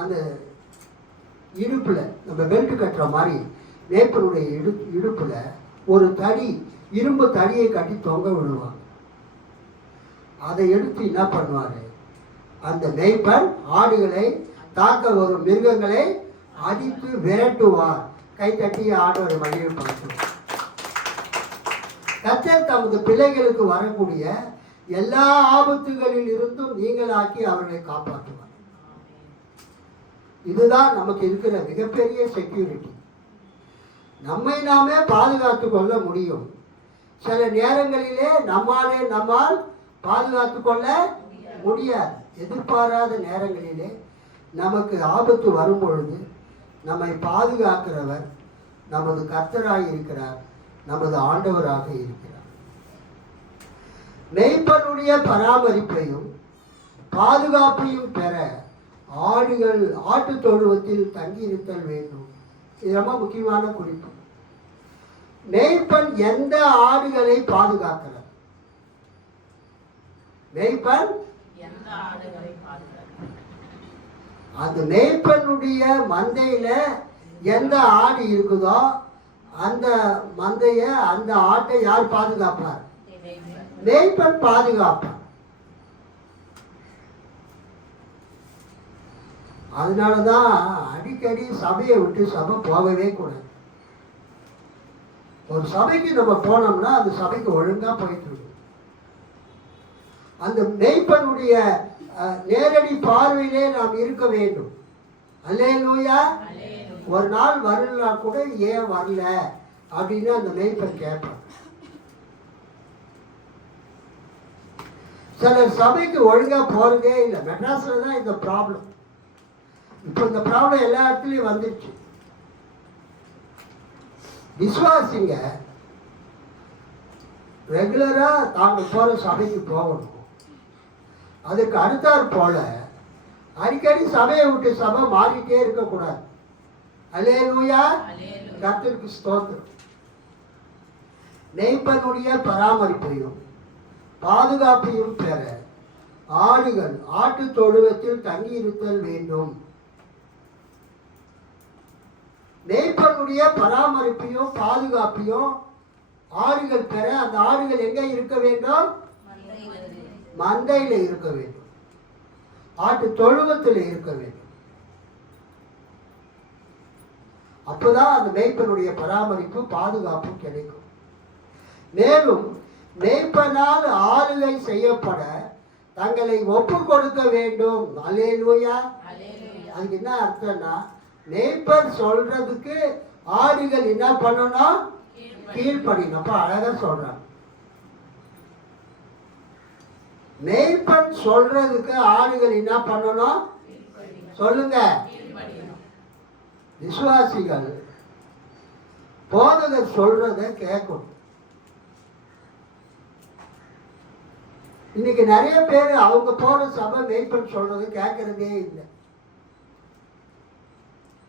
அந்த இடுப்பில், நம்ம பெல்ட் கட்டுற மாதிரி மேய்ப்பனுடைய இடுப்பில் ஒரு தடி, இரும்பு தடியை கட்டி தொங்க விடுவாங்க. அதை எடுத்து என்ன பண்ணுவார், அந்த மேய்ப்பன் ஆடுகளை தாக்க வரும் மிருகங்களை அடித்து விரட்டுவார். கைத்தட்டி ஆண்டவரை மகிழ்ப்படுத்துவார். கர்த்தர் தமது பிள்ளைகளுக்கு வரக்கூடிய எல்லா ஆபத்துகளில் இருந்தும் நீங்களாக்கி அவர்களை காப்பாற்றுவார். இதுதான் நமக்கு இருக்கிற மிகப்பெரிய செக்யூரிட்டி. நம்மை நாமே பாதுகாத்து கொள்ள முடியும். சில நேரங்களிலே நம்மால் பாதுகாத்து கொள்ள முடியாது. எதிர்பாராத நேரங்களிலே நமக்கு ஆபத்து வரும் பொழுது நம்மை பாதுகாக்கிறவர் நமது கர்த்தராக இருக்கிறார், நமது ஆண்டவராக இருக்கிறார். மேய்ப்பனுடைய பராமரிப்பையும் பாதுகாப்பையும் பெற ஆடுகள் ஆட்டு தொழுவத்தில் தங்கியிருத்தல் வேண்டும். இது ரொம்ப முக்கியமான குறிப்பு. மேய்ப்பன் எந்த ஆடுகளை பாதுகாக்கிறார்? மேய்ப்பன் அந்த மேய்ப்பனுடைய மந்தையில எந்த ஆடு இருக்குதோ அந்த மந்தைய, அந்த ஆட்டை யார் பாதுகாப்பார்? மேய்ப்பன் பாதுகாப்பார். அதனாலதான் அடிக்கடி சபையை விட்டு சபை போகவே கூடாது. ஒரு சபைக்கு நம்ம போனோம்னா அந்த சபைக்கு ஒழுங்கா போயிட்டு இருக்கும். அந்த மேய்ப்பனுடைய நேரடி பார்வையிலே நாம் இருக்க வேண்டும். அல்லேலூயா. ஒரு நாள் வரலனா கூட ஏன் வரல அப்படின்னு அந்த மேய்ப்பன் கேட்பான். சிலர் சபைக்கு ஒழுங்கா போறதே இல்லை. மெட்ராஸ்ல தான் இந்த ப்ராப்ளம். இப்போ இந்த ப்ராப்ளம் எல்லா இடத்துலையும் வந்துடுச்சு. விசுவாசிங்க ரெகுலரா தாங்க போற சபைக்கு போகணும். அதுக்கு அடுத்தாற் போல அடிக்கடி சபையை விட்டு சபை மாறிட்டே இருக்கக்கூடாது. அல்லேலூயா. கர்த்தருக்கு ஸ்தோத்திரம். மேய்ப்பனுடைய பராமரிப்பையும் பாதுகாப்பையும் பெற ஆடுகள் ஆட்டு தொழுவத்தில் தங்கியிருத்தல் வேண்டும். மேய்ப்பனுடைய பராமரிப்பையும் பாதுகாப்பையும் ஆடுகள் பெற அந்த ஆடுகள் எங்க இருக்க வேண்டும்? மந்தையில இருக்க வேண்டும். ஆட்டு தொழுவத்தில் இருக்க வேண்டும். அப்பதான் அந்த மேய்ப்பனுடைய பராமரிப்பு பாதுகாப்பு கிடைக்கும். மேலும் மேய்ப்பனால் ஆளுகை செய்யப்பட தங்களை ஒப்பு கொடுக்க வேண்டும். அல்லேலூயா. அதுக்கு என்ன அர்த்தம்னா, மேய்ப்பர் சொல்றதுக்கு ஆடுகள் என்ன பண்ணணும்? கீழ்ப்படிணும். அப்ப அழகா சொல்றாங்க. மேய்ப்பன் சொல்றதுக்கு ஆடுகள் என்ன பண்ணணும்? சொல்லுங்க. விசுவாசிகள் போதகர் சொல்றத கேட்கணும். இன்னைக்கு நிறைய பேர் அவங்க போற சபை மேய்ப்பன் சொல்றது கேட்கறதே இல்லை.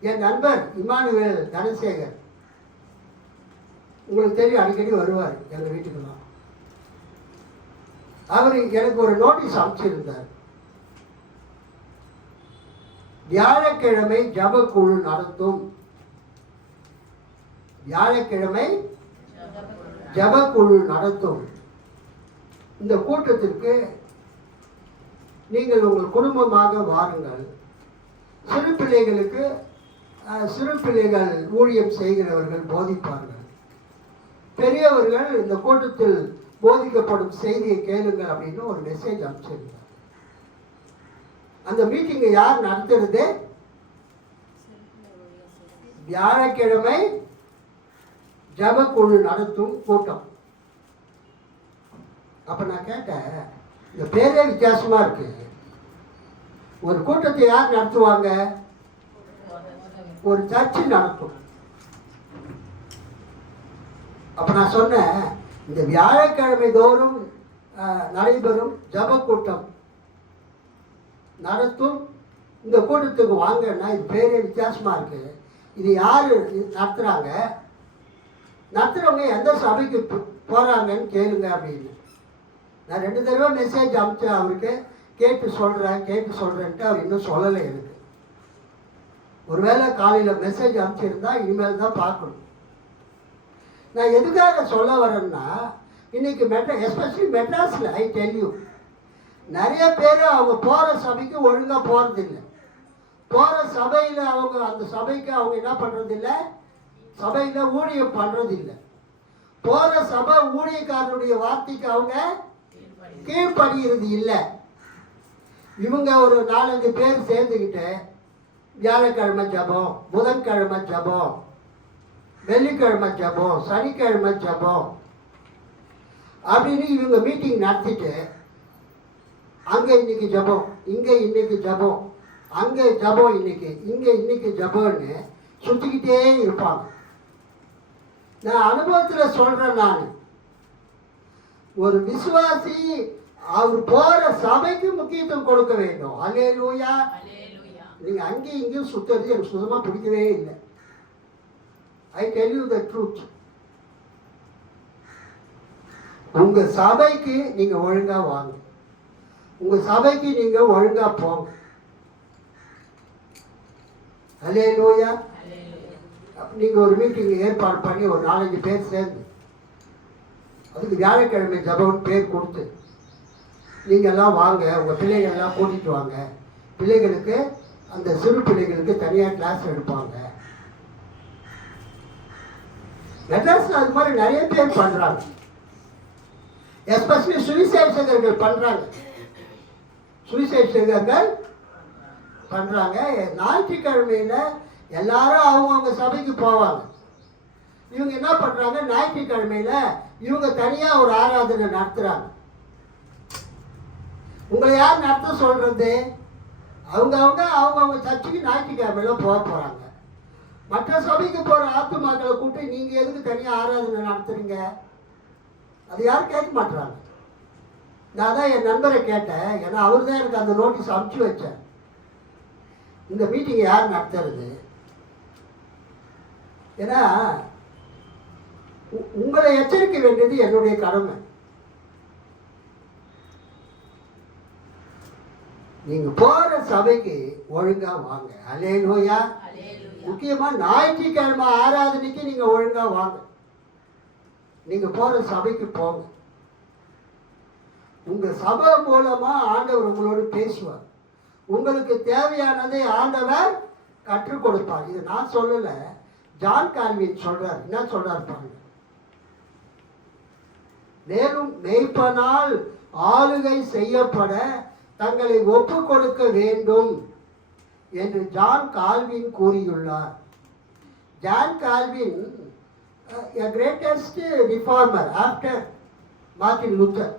என் நண்பர் இமானுவேல் தனசேகர், உங்களுக்கு தெரியும், அடிக்கடி வருவார் எங்கள் வீட்டுக்கெல்லாம். அவர் எனக்கு ஒரு நோட்டீஸ் அனுப்பிச்சிருந்தார். வியாழக்கிழமை ஜபக்குழு நடத்தும். வியாழக்கிழமை ஜபக்குழு நடத்தும். இந்த கூட்டத்திற்கு நீங்கள் உங்கள் குடும்பமாக வாருங்கள். சிறு பிள்ளைகளுக்கு சிறு பிள்ளைகள் ஊழியம் செய்கிறவர்கள் போதிப்பார்கள். பெரியவர்கள் இந்த கூட்டத்தில் போதிக்கப்படும் செய்தியை கேளுங்கள் அப்படின்னு ஒரு மெசேஜ் அனுப்பிச்சிருந்தார். அந்த மீட்டிங்கை யார் நடத்துறது? வியாழக்கிழமை ஜபக்குழு நடத்தும் கூட்டம். அப்ப நான் கேட்டேன், இந்த பேரே வித்தியாசமா இருக்கு. ஒரு கூட்டத்தை யார் நடத்துவாங்க? ஒரு சர்ச்சு நடத்தும். அப்ப நான் சொன்னேன், இந்த வியாழக்கிழமை தோறும் நடைபெறும் ஜப கூட்டம் நடத்தும் இந்த கூட்டத்துக்கு வாங்கன்னா இது பேரே வித்தியாசமா இருக்கு. இது யாரு நடத்துறாங்க? நடத்துறவங்க எந்த சபைக்கு போறாங்கன்னு கேளுங்க அப்படின்னு. நான் 2 தடவை மெசேஜ் அனுப்பிச்சேன் அவருக்கு. கேட்டு சொல்றேன்ட்டு அவர் இன்னும் சொல்லலை எனக்கு. ஒருவேளை காலையில் மெசேஜ் அனுப்பிச்சிருந்தா இனிமேல் தான் பார்க்கணும். நான் எதுக்காக சொல்ல வரேன்னா, இன்னைக்கு எஸ்பெஷலி மெட்ராஸில் ஐ டெல் யூ, நிறைய பேர் அவங்க போகிற சபைக்கு ஒழுங்காக போகிறதில்லை. போகிற சபையில் அவங்க அந்த சபைக்கு அவங்க என்ன பண்ணுறதில்லை, சபையில் ஊழியம் பண்ணுறதில்லை. போகிற சபை ஊழியக்காரனுடைய வார்த்தைக்கு அவங்க கீழ்ப்படுகிறது இல்லை. இவங்க ஒரு 4-5 பேர் சேர்ந்துக்கிட்டு வியாழக்கிழமை ஜபம், புதன்கிழமை ஜபம், வெள்ளிக்கிழமை ஜபம், சனிக்கிழமை ஜபம் அப்படின்னு இவங்க மீட்டிங் நடத்திட்டு அங்கே இன்னைக்கு ஜபம், இங்கே இன்னைக்கு ஜபம், அங்கே ஜபம் இன்னைக்கு, இங்கே இன்னைக்கு ஜபம்னு சுற்றிக்கிட்டே இருப்பாங்க. நான் அனுபவத்தில் சொல்கிறேன், நான் ஒரு விசுவாசி அவர் போகிற சபைக்கு முக்கியத்துவம் கொடுக்க வேண்டும். அல்லேலூயா. நீங்க அங்கேயும் இங்கேயும் சுத்தது எனக்கு சுத்தமாக பிடிக்கவே இல்லை. I tell you the truth. உங்க சபைக்கு நீங்க ஒழுங்கா வாங்க, உங்க சபைக்கு நீங்க ஒழுங்கா போங்க. அல்லேலூயா. நீங்க ஒரு மீட்டிங் ஏற்பாடு பண்ணி ஒரு 4-5 பேர் சேர்ந்து அதுக்கு வியாழக்கிழமை ஜபம் பேர் கொடுத்து நீங்க எல்லாம் வாங்க, உங்க பிள்ளைகள் எல்லாம் கூட்டிட்டு வாங்க. பிள்ளைகளுக்கு அந்த சிறு பிள்ளைகளுக்கு தனியாக கிளாஸ் எடுப்பாங்க. மெட்ராஸில் அது மாதிரி நிறைய பேர் பண்றாங்க. எஸ்பெஷலி சுவிசேஷகர்கள் பண்றாங்க. சுவிசேஷகர்கள் பண்றாங்க. ஞாயிற்றுக்கிழமையில எல்லாரும் அவங்கவுங்க சபைக்கு போவாங்க. இவங்க என்ன பண்றாங்க, ஞாயிற்றுக்கிழமையில இவங்க தனியா ஒரு ஆராதனை நடத்துறாங்க. உங்களை யார் நடத்த சொல்றது? அவங்கவுங்க சர்ச்சுக்கு ஞாயிற்றுக்கிழமையில போறாங்க. மற்ற சபைக்கு போற ஆத்துமாக்களை கூப்பிட்டு நீங்க எதுக்கு தனியா ஆராதனை நடத்துறீங்க? அது யாரும் கேட்க மாட்டாங்க. நான் தான் என் நண்பரை கேட்டேன், ஏன்னா அவர் தான் எனக்கு அந்த நோட்டீஸ் அனுப்பிச்சு வச்சேன். இந்த மீட்டிங் யார் நடத்துறது? ஏன்னா உங்களை எச்சரிக்க வேண்டியது என்னுடைய கடமை. நீங்க போற சபைக்கு ஒழுங்கா வாங்க. அல்லேலூயா. முக்கியமா ஞாயிற்றுக்கிழமை ஆராதனைக்கு நீங்க ஒழுங்கா வாங்க. நீங்க போற சபைக்கு போங்க. உங்க சபை மூலமா ஆண்டவர் உங்களோடு பேசுவார். உங்களுக்கு தேவையானதை ஆண்டவர் கற்றுக் கொடுப்பார். இது நான் சொல்லல, ஜான் கால்வின் சொல்றார். என்ன சொல்றாரு பாருங்க. மேலும் மெய்ப்பனால் ஆளுகை செய்யப்பட தங்களை ஒப்பு கொடுக்க வேண்டும் என்று ஜான் கால்வின் கூறியுள்ளார். John Calvin a greatest reformer after Martin Luther.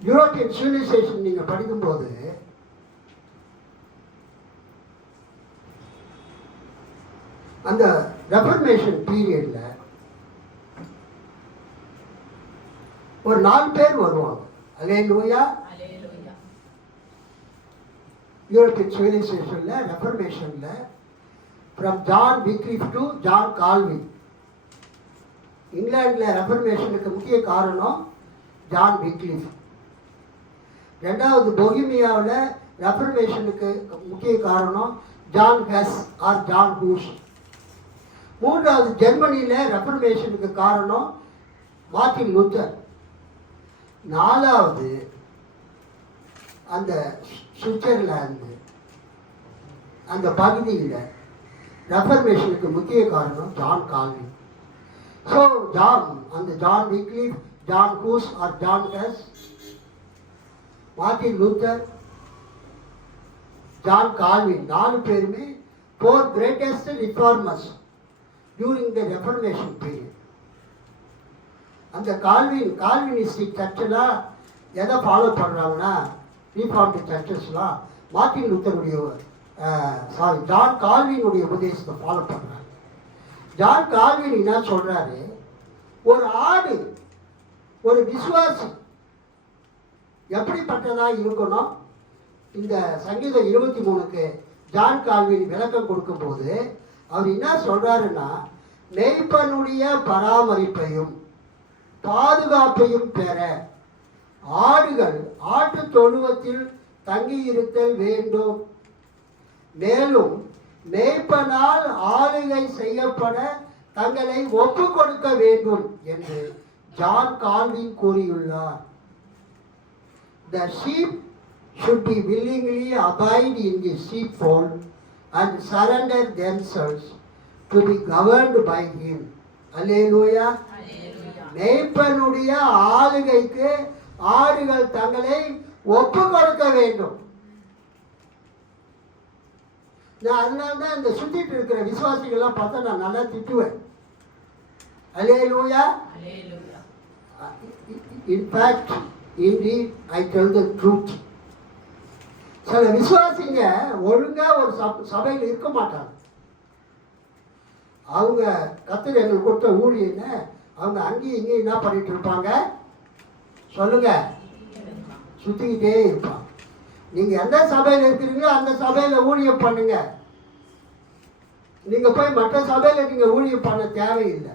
European civilization நீங்க படிக்கும்போது அந்த ரெஃபர்மேஷன் பீரியட்ல ஒரு 4 பேர் வருவாங்க. அல்லேலூயா. யூரோப்பியன் சிவிலைசேஷன்ல ரெஃபர்மேஷன்ல from John Wycliffe to John Calvin. இங்கிலாண்டில் ரெஃபர்மேஷனுக்கு முக்கிய காரணம் ஜான் விக்லிஃப். 2வது பொஹிமியாவில் ரெஃபர்மேஷனுக்கு முக்கிய காரணம் John Hus or John Huss. 3வது ஜெர்மனியில் ரெஃபர்மேஷனுக்கு காரணம் மார்ட்டின் லூத்தர். 4வது அந்த சுவிட்சர்லாந்து அந்த பகுதியில் ரெஃபர்மேஷனுக்கு முக்கிய காரணம் John Calvin. So John Wycliffe, John Huss or John Hus, Martin Luther, John Calvin, 4 பேருமே 4 greatest reformers during the Reformation period. அந்த கால்வினிஸ்டிக் சர்ச்செல்லாம் எதை ஃபாலோ பண்ணுறாங்கன்னா, ரீஃபார்ம்டு சர்ச்சஸ்லாம் மார்ட்டின் லூத்தருடைய ஜான் கால்வினுடைய உபதேசத்தை ஃபாலோ பண்ணுறாங்க. ஜான் கால்வின் என்ன சொல்கிறாரு, ஒரு ஆடு, ஒரு விசுவாசி எப்படிப்பட்டதாக இருக்கணும், இந்த சங்கீதம் 23க்கு ஜான் கால்வின் விளக்கம் கொடுக்கும்போது அவர் என்ன சொல்கிறாருன்னா, மேய்ப்பனுடைய பராமரிப்பையும் பாதுகாப்பையும் பெற ஆடுகள் ஆட்டு தொழுவத்தில் தங்கியிருத்தல் வேண்டும். மேலும் மேய்ப்பனால் ஆளுகை செய்யப்பட தங்களை ஒப்பு கொடுக்க வேண்டும் என்று ஜான் கால்வின் கூறியுள்ளார். The sheep should be willingly abide in the sheepfold and surrender themselves to be governed by him. Alleluia. மேய்ப்பனுடைய ஆளுகைக்கு ஆடுகள் தங்களை ஒப்பு கொடுக்க வேண்டும். நான் அதனால்தான் இந்த சுத்திட்டு இருக்கிற விசுவாசிகள்லாம் பார்த்தா நான் நல்லா திட்டுவேன். அல்லேலூயா. In fact, indeed, I tell the truth. சில விசுவாசிங்க ஒழுங்கா ஒரு சபையில் இருக்க மாட்டாங்க. அவங்க கர்த்தர் எங்களுக்கு கொடுத்த ஊழியன்னு அவங்க அங்கேயும் இங்கேயும் என்ன பண்ணிட்டு இருப்பாங்க சொல்லுங்க, சுத்திக்கிட்டே இருப்பாங்க. நீங்க எந்த சபையில் இருக்கிறீங்களோ அந்த சபையில ஊழியம் பண்ணுங்க. நீங்க போய் மற்ற சபையில நீங்க ஊழியம் பண்ண தேவையில்லை.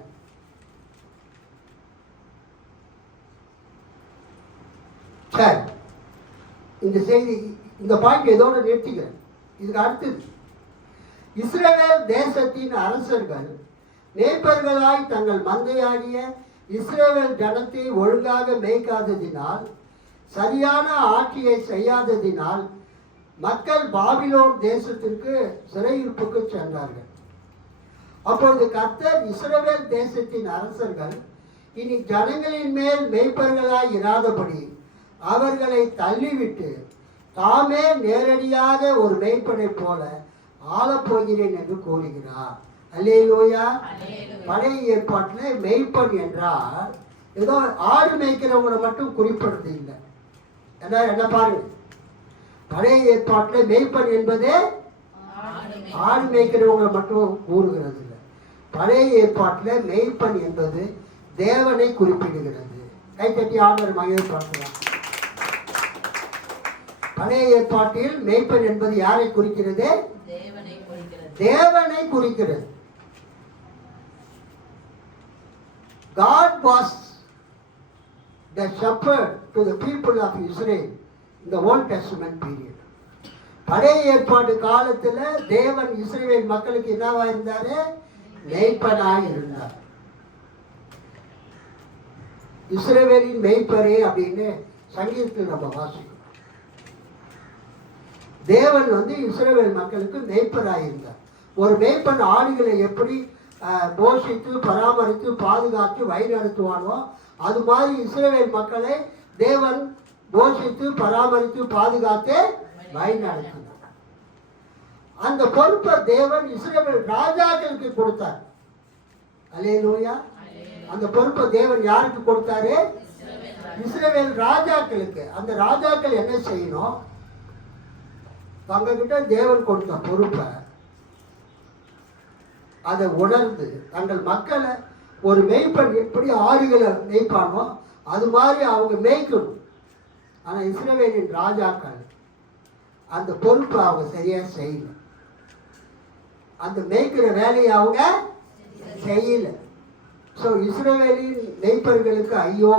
சரி, இந்த செய்தி இந்த பாயிண்ட் இதோட நிறுத்திக்கிறேன். இதுக்கு அடுத்தது, இஸ்ரவேல் தேசத்தின் அரசர்கள் மேய்ப்பர்களாய் தங்கள் மந்தையாகிய இஸ்ரவேல் ஜனத்தை ஒழுங்காக மேய்க்காததினால், சரியான ஆட்சியை செய்யாததினால் மக்கள் பாபிலோன் தேசத்திற்கு சிறையிருப்புக்கு சென்றார்கள். அப்பொழுது கர்த்தர் இஸ்ரவேல் தேசத்தின் அரசர்கள் இனி ஜனங்களின் மேல் மேய்ப்பர்களாய் இராதபடி அவர்களை தள்ளிவிட்டு தாமே நேரடியாக ஒரு மேய்ப்பனை போல ஆளப்போகிறேன் என்று கூறுகிறார். அல்லேலூயா. பழைய ஏற்பாட்டில் மெய்ப்பன் என்றால் ஏதோ ஆடு மேய்க்கிறவங்களை மட்டும் குறிப்பிடுறது இல்லை. என்ன பாருங்க, பழைய ஏற்பாட்டில் மெய்ப்பன் என்பது ஆடு மேய்க்கிறவங்களை மட்டும் கூறுகிறது இல்லை. பழைய ஏற்பாட்டில் மெய்ப்பன் என்பது தேவனை குறிப்பிடுகிறது. கைத்தட்டி ஆண்டவர் மகிழ்ச்சி பார்க்கலாம். பழைய ஏற்பாட்டில் மெய்ப்பன் என்பது யாரை குறிக்கிறது? தேவனை குறிக்கிறது. God was the shepherd to the people of Israel in the Old Testament period. பழைய ஏற்பாடு காலத்தில் தேவன் இஸ்ரவேல் மக்களுக்கு என்னவா இருந்தாரு? மேய்ப்பனாய் இருந்தார். இஸ்ரவேலின் மேய்ப்பரே அப்படின்னு சங்கீதத்தில் நம்ம வாசிக்கிறோம். தேவன் இஸ்ரவேல் மக்களுக்கு மேய்ப்பராய் இருந்தார். ஒரு மேய்ப்பன் ஆடுகளை எப்படி போஷித்து பராமரித்து பாதுகாத்து வழிநடத்துவானோ அது மாதிரி இஸ்ரவேல் மக்களை தேவன் போஷித்து பராமரித்து பாதுகாத்து வழிநடத்தினார். அந்த பொறுப்பை தேவன் இஸ்ரவேல் ராஜாக்களுக்கு கொடுத்தார். அல்லேலூயா. அந்த பொறுப்பை தேவன் யாருக்கு கொடுத்தாரு? இஸ்ரவேல் ராஜாக்களுக்கு. அந்த ராஜாக்கள் என்ன செய்யணும்? தங்ககிட்ட தேவன் கொடுத்த பொறுப்பை அதை உணர்ந்து தங்கள் மக்களை ஒரு மேய்ப்பன் எப்படி ஆடுகளை மேய்ப்பானோ அது மாதிரி அவங்க மேய்க்கணும். ஆனால் இஸ்ரவேலின் ராஜாக்கள் அந்த பொறுப்பை அவங்க சரியாக செய்யல. அந்த மேய்க்கிற வேலையை அவங்க செய்யல. ஸோ இஸ்ரவேலின் மேய்ப்பர்களுக்கு ஐயோ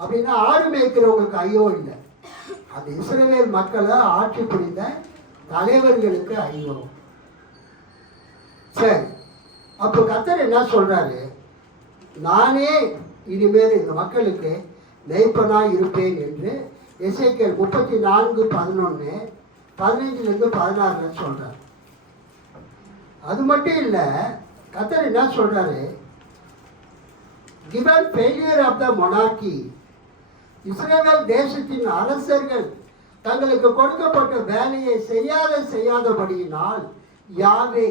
அப்படின்னா ஆடு மேய்க்கிறவங்களுக்கு ஐயோ இல்லை. அந்த இஸ்ரவேல் மக்களை ஆட்சி புரிந்த தலைவர்களுக்கு ஐயோ. சரி, அப்போ கர்த்தர் என்ன சொல்றாரு? நானே இனிமேல் இந்த மக்களுக்கு மேய்ப்பனாய் இருப்பேன் என்று எசேக்கியேல் 34:11 15 16 சொல்றார். அது மட்டும் இல்லை, கர்த்தர் என்ன சொல்றாரு? given failure of the monarchy, இஸ்ரவேல் தேசத்தின் அரசர்கள் தங்களுக்கு கொடுக்கப்பட்ட வேலையை செய்யாதபடியினால் யாவே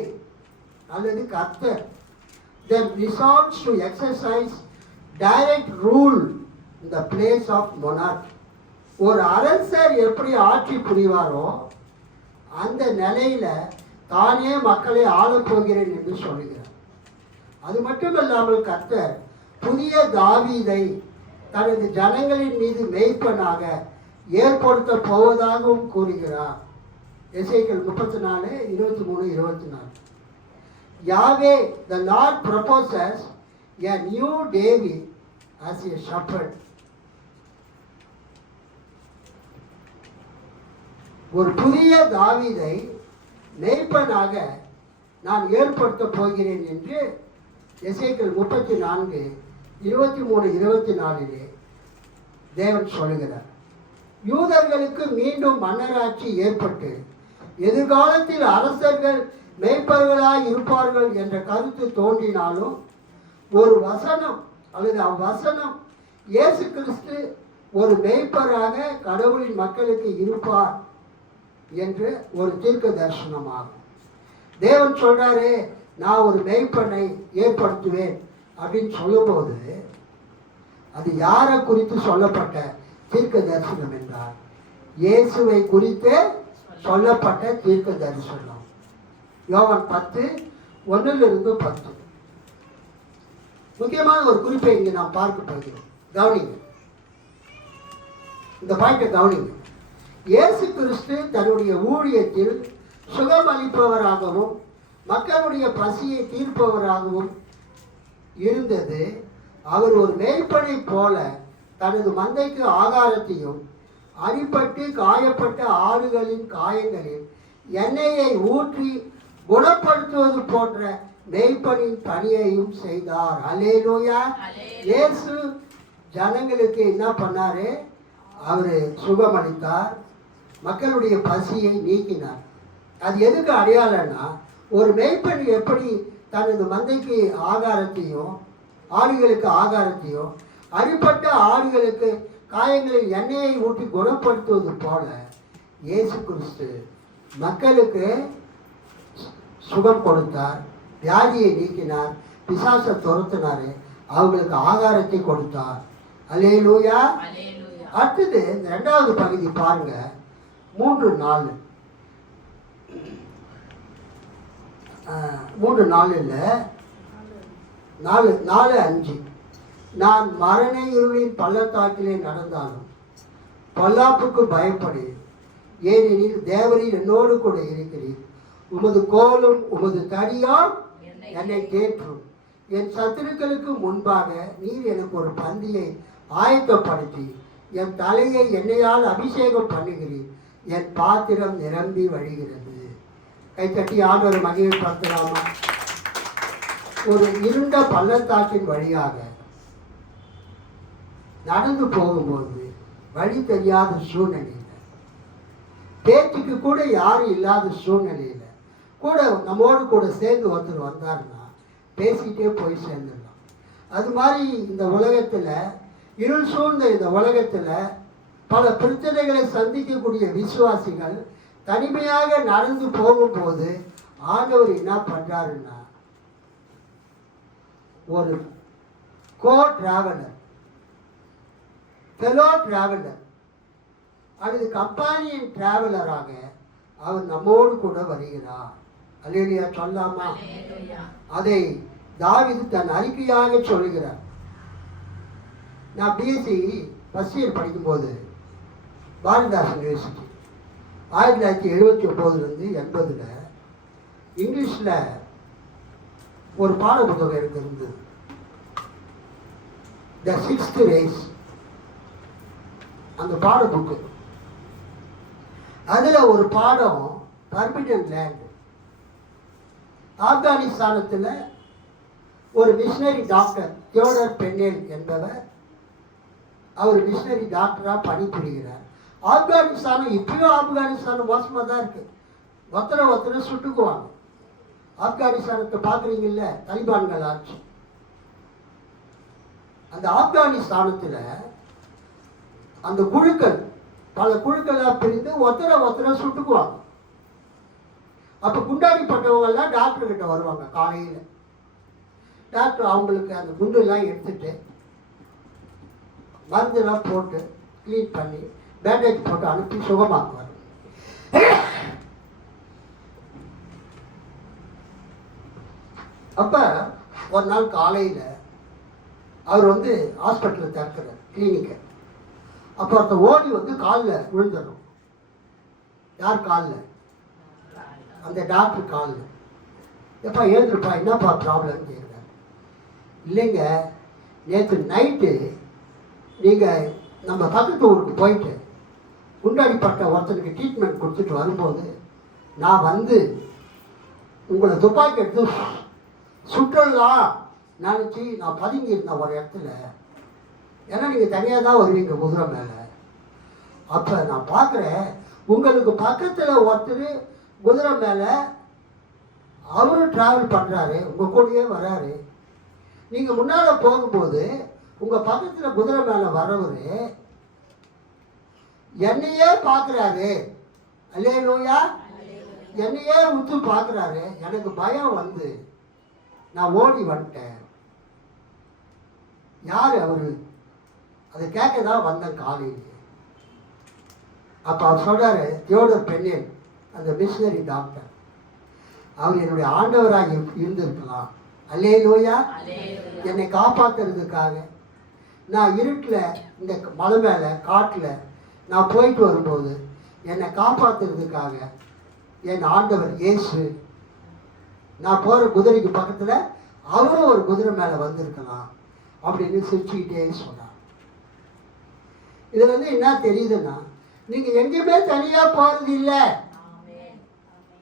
அல்லது கர்த்தர் then resolves to exercise direct rule in the place of monarchy. ஒரு அரசர் எப்படி ஆட்சி புரிவாரோ அந்த நிலையில தானே மக்களை ஆளப் போகிறேன் என்று சொல்லுகிறார். அது மட்டுமல்லாமல் கர்த்தர் புதிய தாவீதை தனது ஜனங்களின் மீது மேய்ப்பனாக ஏற்படுத்த போவதாகவும் கூறுகிறார். எசேக்கியேல் 34:23-24. Yahweh, the Lord proposes a new David as a shepherd. ஒரு புதிய தாவீதை மேய்ப்பனாக நான் ஏற்படுத்த போகிறேன் என்று எசேக்கியேல் 34:23-24 தேவன் சொல்லுகிறார். யூதர்களுக்கு மீண்டும் மன்னராட்சி ஏற்பட்டு எதிர்காலத்தில் அரசர்கள் மேய்ப்பர்களாய் இருப்பார்கள் என்ற கருத்து தோன்றினாலும் ஒரு வசனம் அல்லது அவ்வசனம் இயேசு கிறிஸ்து ஒரு மேய்ப்பராக கடவுளின் மக்களுக்கு இருப்பார் என்று ஒரு தீர்க்க தரிசனமாகும். தேவன் சொல்றாரு, நான் ஒரு மேய்ப்பனை ஏற்படுத்துவேன் அப்படின்னு சொல்லும்போது அது யாரை குறித்து சொல்லப்பட்ட தீர்க்க தரிசனம் என்றால் இயேசுவை குறித்து சொல்லப்பட்ட தீர்க்க தரிசனம். யோவான் 10:1-10. முக்கியமான ஒரு குறிப்பை இங்கே நாம் பார்க்க போகிறோம். கவனிங்க, இந்த பாயிண்டை கவனிங்க. இயேசு கிறிஸ்து தன்னுடைய ஊழியத்தில் சுகம் அளிப்பவராகவும் மக்களுடைய பசியை தீர்ப்பவராகவும் இருந்தது. அவர் ஒரு மேய்ப்பனை போல தனது மந்தைக்கு ஆகாரத்தையும் அடிபட்டு காயப்பட்ட ஆடுகளின் காயங்களில் எண்ணெயை ஊற்றி குணப்படுத்துவது போன்ற மேய்ப்பனின் பணியையும் செய்தார். அல்லேலூயா. இயேசு ஜனங்களுக்கு என்ன பண்ணாரு? அவரு சுகமளித்தார், மக்களுடைய பசியை நீக்கினார். அது எதுக்கு அடையாளம்னா, ஒரு மேய்ப்பன் எப்படி தனது மந்தைக்கு ஆகாரத்தையும் ஆடுகளுக்கு ஆகாரத்தையும் அடிப்பட்ட ஆடுகளுக்கு காயங்களில் எண்ணெயை ஊற்றி குணப்படுத்துவது போல இயேசு கிறிஸ்து மக்களுக்கு சுகம் கொடுத்தார், வியாதியை நீக்கினார், பிசாசை துரத்தினார், அவங்களுக்கு ஆகாரத்தை கொடுத்தார். அல்லேலூயா. அடுத்தது இந்த 2வது பகுதி பாருங்க, 3:4. 4:5. நான் மரண இருளின் பள்ளத்தாக்கிலே நடந்தாலும் பொல்லாப்புக்கு பயப்படேன், ஏனெனில் தேவரீர் என்னோடு கூட இருக்கிறீர். உமது கோலும் உமது தடியால் என்னை தேற்றும். என் சத்துருக்களுக்கு முன்பாக நீர் எனக்கு ஒரு பந்தியை ஆயத்தப்படுத்தி என் தலையை எண்ணெயால் அபிஷேகம் பண்ணுகிறீர். என் பாத்திரம் நிரம்பி வழிகிறது. கைத்தட்டி ஆண்டவர் மகிழ்ச்சி பார்க்கலாமா? ஒரு இருண்ட பள்ளத்தாக்கின் வழியாக நடந்து போகும்போது வழி தெரியாத சூழ்நிலையில், பேச்சுக்கு கூட யாரும் இல்லாத சூழ்நிலையில் கூட நம்மோடு கூட சேர்ந்து ஒருத்தர் வந்தாருன்னா பேசிக்கிட்டே போய் சேர்ந்துடலாம். அது மாதிரி இந்த உலகத்தில், இருள் சூழ்ந்த இந்த உலகத்தில் பல பிரச்சனைகளை சந்திக்கக்கூடிய விசுவாசிகள் தனிமையாக நடந்து போகும்போது ஆண்டவர் என்ன பண்றாருன்னா, ஒரு கோ டிராவலர், ஃபெலோ டிராவலர் அல்லது கம்பானியன் டிராவலராக அவர் நம்மோடு கூட வருகிறார். அல்லேலூயா சொல்லாமா? அதை தாவீது தன் அறிக்கையாக சொல்கிறார். நான் பிஎஸ்சி ஃபர்ஸ்ட் இயர் படிக்கும்போது பாரதிதாசன் யூனிவர்சிட்டி 1979-80 இங்கிலீஷில் ஒரு பாட புத்தகம் எனக்கு இருந்தது, த 6th ரேஸ். அந்த பாட புக்கு, அதில் ஒரு பாடம் பர்மினன்ட் லேண்ட். ஆப்கானிஸ்தானத்தில் ஒரு மிஷினரி டாக்டர் தியோடர் பென்னேல் என்பவர், அவர் மிஷினரி டாக்டராக பணிபுரிகிறார். ஆப்கானிஸ்தானம் இப்பயும் ஆப்கானிஸ்தானம் மோசமாக தான் இருக்குது. ஒருத்தரை சுட்டுக்குவாங்க. ஆப்கானிஸ்தானத்தை பார்க்குறீங்கல்ல, தலிபான்கள் ஆட்சி. அந்த ஆப்கானிஸ்தானத்தில் அந்த குழுக்கள் பல குழுக்களாக பிரிந்து ஒருத்தரை சுட்டுக்குவாங்க. அப்போ குண்டாடிப்பட்டவங்கெல்லாம் டாக்டர் கிட்ட வருவாங்க காலையில். டாக்டர் அவங்களுக்கு அந்த குண்டெல்லாம் எடுத்துட்டு மருந்தெல்லாம் போட்டு க்ளீன் பண்ணி பேண்டேஜ் போட்டு அனுப்பி சுகமாக்குவார். அப்போ ஒரு நாள் காலையில் அவர் ஹாஸ்பிட்டலில் திறக்கிறார் கிளினிக்கை. அப்போ ஒருத்தர் ஓடி காலில் விழுந்துடும். யார் காலில்? அந்த டாக்டர் காலில். எப்பா எழுதுருப்பா, என்னப்பா ப்ராப்ளம்னு கேட்குறாரு. இல்லைங்க, நேற்று நைட்டு நீங்கள் நம்ம பக்கத்து ஊருக்கு போயிட்டு குண்டாடிப்பட்ட ஒருத்தனுக்கு ட்ரீட்மெண்ட் கொடுத்துட்டு வரும்போது நான் உங்களை துப்பாக்கி எடுத்து சுற்றலாம் நினச்சி நான் பதுங்கி இருந்தேன் ஒரு இடத்துல. ஏன்னா நீங்கள் தனியாக தான் வருவீங்க குதிரை மேலே. அப்போ நான் பார்க்குறேன், உங்களுக்கு பக்கத்தில் ஒருத்தர் குதிரை மேலே அவரும் ட்ராவல் பண்ணுறாரு, உங்கள் கூடயே வராரு. நீங்கள் முன்னால் போகும்போது உங்கள் பக்கத்தில் குதிரை மேலே வர்றவர் என்னையே பார்க்குறாரு. அல்லேலூயா. என்னையே உத்து பார்க்குறாரு. எனக்கு பயம் நான் ஓடி வந்துட்டேன். யார் அவரு? அதை கேட்க தான் வந்தேன் காலையில். அப்போ அவர் சொல்கிறாரு, தியோடர் பென்னேல், அந்த மிஷினரி டாக்டர், அவர் என்னுடைய ஆண்டவராக இருந்திருக்கலாம். அல்லேலூயா. என்னை காப்பாற்றுறதுக்காக நான் இருட்டில் இந்த மலை மேலே காட்டில் நான் போயிட்டு வரும்போது என்னை காப்பாற்றுறதுக்காக என் ஆண்டவர் இயேசு நான் போகிற குதிரைக்கு பக்கத்தில் அவரும் ஒரு குதிரை மேலே வந்திருக்கலாம் அப்படின்னு சிரிச்சுக்கிட்டே சொன்னார். இதில் என்ன தெரியுதுன்னா, நீங்கள் எங்கேயுமே தனியாக போகிறது இல்லை.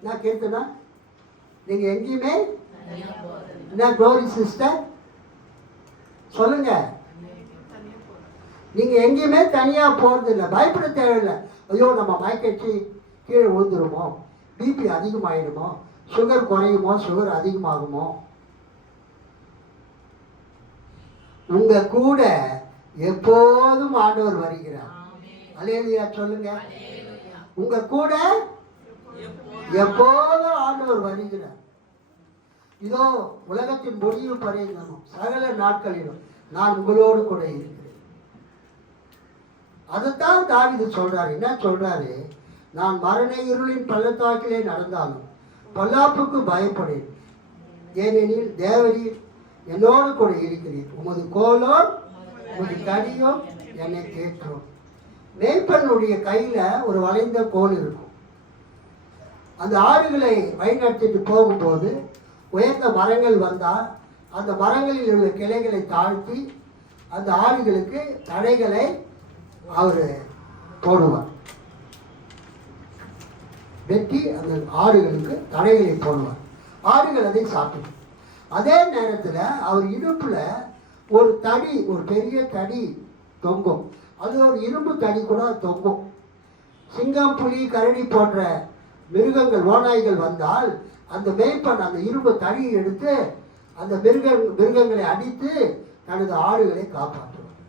நான் கேட்டேன்னா, நீங்கள் எங்கேயுமே என்ன க்ளோரி சிஸ்டர் சொல்லுங்க, நீங்கள் எங்கேயுமே தனியாக போகிறது இல்லை. பயப்பட தேவையில்லை. ஐயோ நம்ம மயக்கடிச்சு கீழே விழுந்துருமோ, பிபி அதிகமாகிடுமோ, சுகர் குறையுமோ, சுகர் அதிகமாகுமோ. உங்க கூட எப்போதும் ஆண்டவர் வருகிறார். அல்லேலூயா சொல்லுங்க. உங்க கூட எப்போதும் ஆண்டவர் வருகிறார். இதோ உலகத்தின் முடிவு பரியந்தமும் சகல நாட்களிலும் நான் உங்களோடு கூட இருக்கிறேன். அதைத்தான் தாவீது சொல்றாரு. என்ன சொல்றாரு? நான் மரண இருளின் பள்ளத்தாக்கிலே நடந்தாலும் பொல்லாப்புக்கு பயப்படேன், ஏனெனில் தேவரீர் என்னோடு கூட இருக்கிறீர். உமது கோலும் உமது தடியும் என்னை தேற்றும். மேய்ப்பனுடைய கையில ஒரு வளைந்த கோல் இருக்கும். அந்த ஆடுகளை வழிநடத்திட்டு போகும்போது உயர்ந்த மரங்கள் வந்தால் அந்த மரங்களில் உள்ள கிளைகளை தாழ்த்தி அந்த ஆடுகளுக்கு தடைகளை அவர் போடுவார். வெட்டி அந்த ஆடுகளுக்கு தடைகளை போடுவார். ஆடுகள் அதை சாப்பிடும். அதே நேரத்தில் அவர் இடுப்பில் ஒரு தடி, ஒரு பெரிய தடி தொங்கும். அது ஒரு இரும்பு தடி கூட தொங்கும். சிங்கம், புலி, கரடி போன்ற மிருகங்கள், ஓநாய்கள் வந்தால் அந்த மேய்ப்பன் அந்த இரும்பு தடியை எடுத்து அந்த மிருகங்களை அடித்து தனது ஆடுகளை காப்பாற்றுவார்.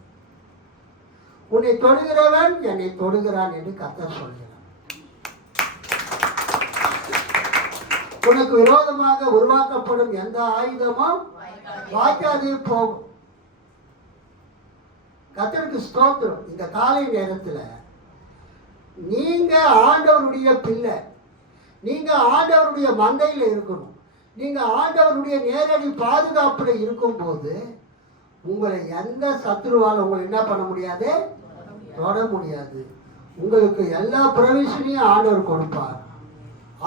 உன்னை தொடுகிறவன் என்னை தொடுகிறான் என்று கர்த்தர் சொல்கிறார். உனக்கு விரோதமாக உருவாக்கப்படும் எந்த ஆயுதமும் வாய்க்காதே போகும். கர்த்தருக்கு ஸ்தோத்திரம். இந்த காலை நேரத்தில் நீங்க ஆண்டவருடைய பிள்ளை, நீங்க ஆண்டவருடைய மந்தையில் இருக்கணும். நீங்க ஆண்டவருடைய நேரடி பாதுகாப்புல இருக்கும் போது உங்களை எந்த சத்துருவால் உங்களை என்ன பண்ண முடியாது, தொட முடியாது. உங்களுக்கு எல்லா ப்ரொவிஷனையும் ஆண்டவர் கொடுப்பார்,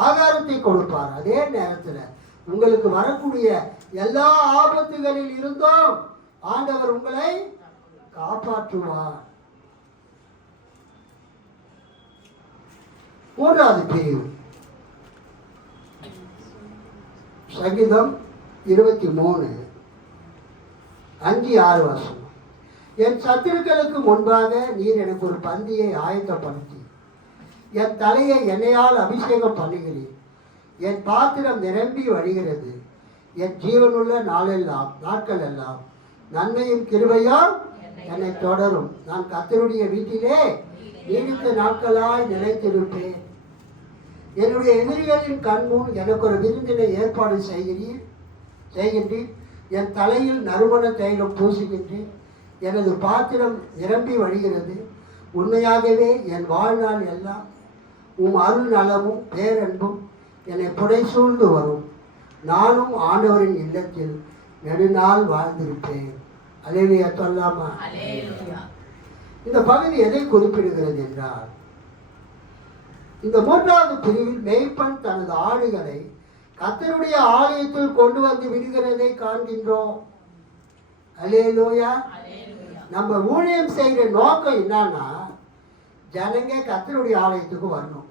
ஆகாரத்தை கொடுப்பார். அதே நேரத்தில் உங்களுக்கு வரக்கூடிய எல்லா ஆபத்துகளில் இருந்தும் ஆண்டவர் உங்களை காப்பாற்றுவார். மூன்றாவது பிரிவு சங்கீதம் 23:5-6 என் சத்துருக்களுக்கு முன்பாக நீர் எனக்கு ஒரு பந்தியை ஆயத்தப்படுத்தி என் தலையை எண்ணெயால் அபிஷேகம் பண்ணுகிறீர். என் பாத்திரம் நிரம்பி வழிகிறது. என் ஜீவனுள்ள நாட்கள் எல்லாம் நன்மையும் கிருபையும் என்னை தொடரும். நான் கர்த்தருடைய வீட்டிலே நீடித்த நாட்களாய் நிலைத்திருப்பேன். என்னுடைய எதிரிகளின் கண்முன் எனக்கு ஒரு விருந்தினை ஏற்பாடு செய்கின்றேன். என் தலையில் நறுமண தைலம் பூசுகின்றேன். எனது பாத்திரம் நிரம்பி வழிகிறது. உண்மையாகவே என் வாழ்நாள் எல்லாம் அருள் நலமும் பேரன்பும் என்னை புடைசூழ்ந்து வரும். நானும் ஆண்டவரின் இல்லத்தில் நெடுநாள் வாழ்ந்திருப்பேன். அல்லேலூயா சொல்லாமா? இந்த பகுதி எதை குறிப்பிடுகிறது என்றால், இந்த 3வது பிரிவில் மேய்ப்பன் தனது ஆடுகளை கர்த்தருடைய ஆலயத்தில் கொண்டு வந்து விடுகிறதை காண்கின்றோம். அல்லேலூயா. நம்ம ஊழியம் செய்கிற நோக்கம் என்னன்னா, ஜனங்க கர்த்தருடைய ஆலயத்துக்கு வரணும்.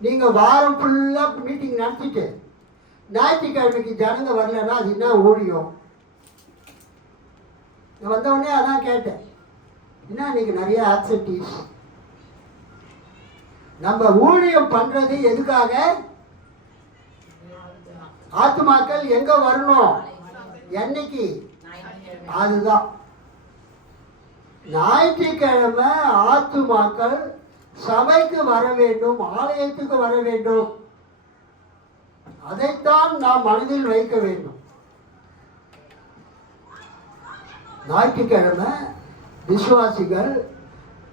நீங்க வாரம் ஃபுல்லா மீட்டிங் நடத்திட்டு ஞாயிற்றுக்கிழமைக்கு ஜனங்க வரலன்னா அது என்ன ஊழியம்? நான் வந்தவொடனே அதான் கேட்டேன், என்ன இன்னைக்கு நிறைய ஆப்சன்டீஸ். நம்ம ஊழியம் பண்றது எதுக்காக? ஆத்துமாக்கள் எங்க வரணும், என்னைக்கு? அதுதான் ஞாயிற்றுக்கிழமை ஆத்துமாக்கள் சபைக்கு வர வேண்டும், ஆலயத்துக்கு வர வேண்டும். அதைத்தான் நாம் மனதில் வைக்க வேண்டும். ஞாயிற்றுக்கிழமை விசுவாசிகள்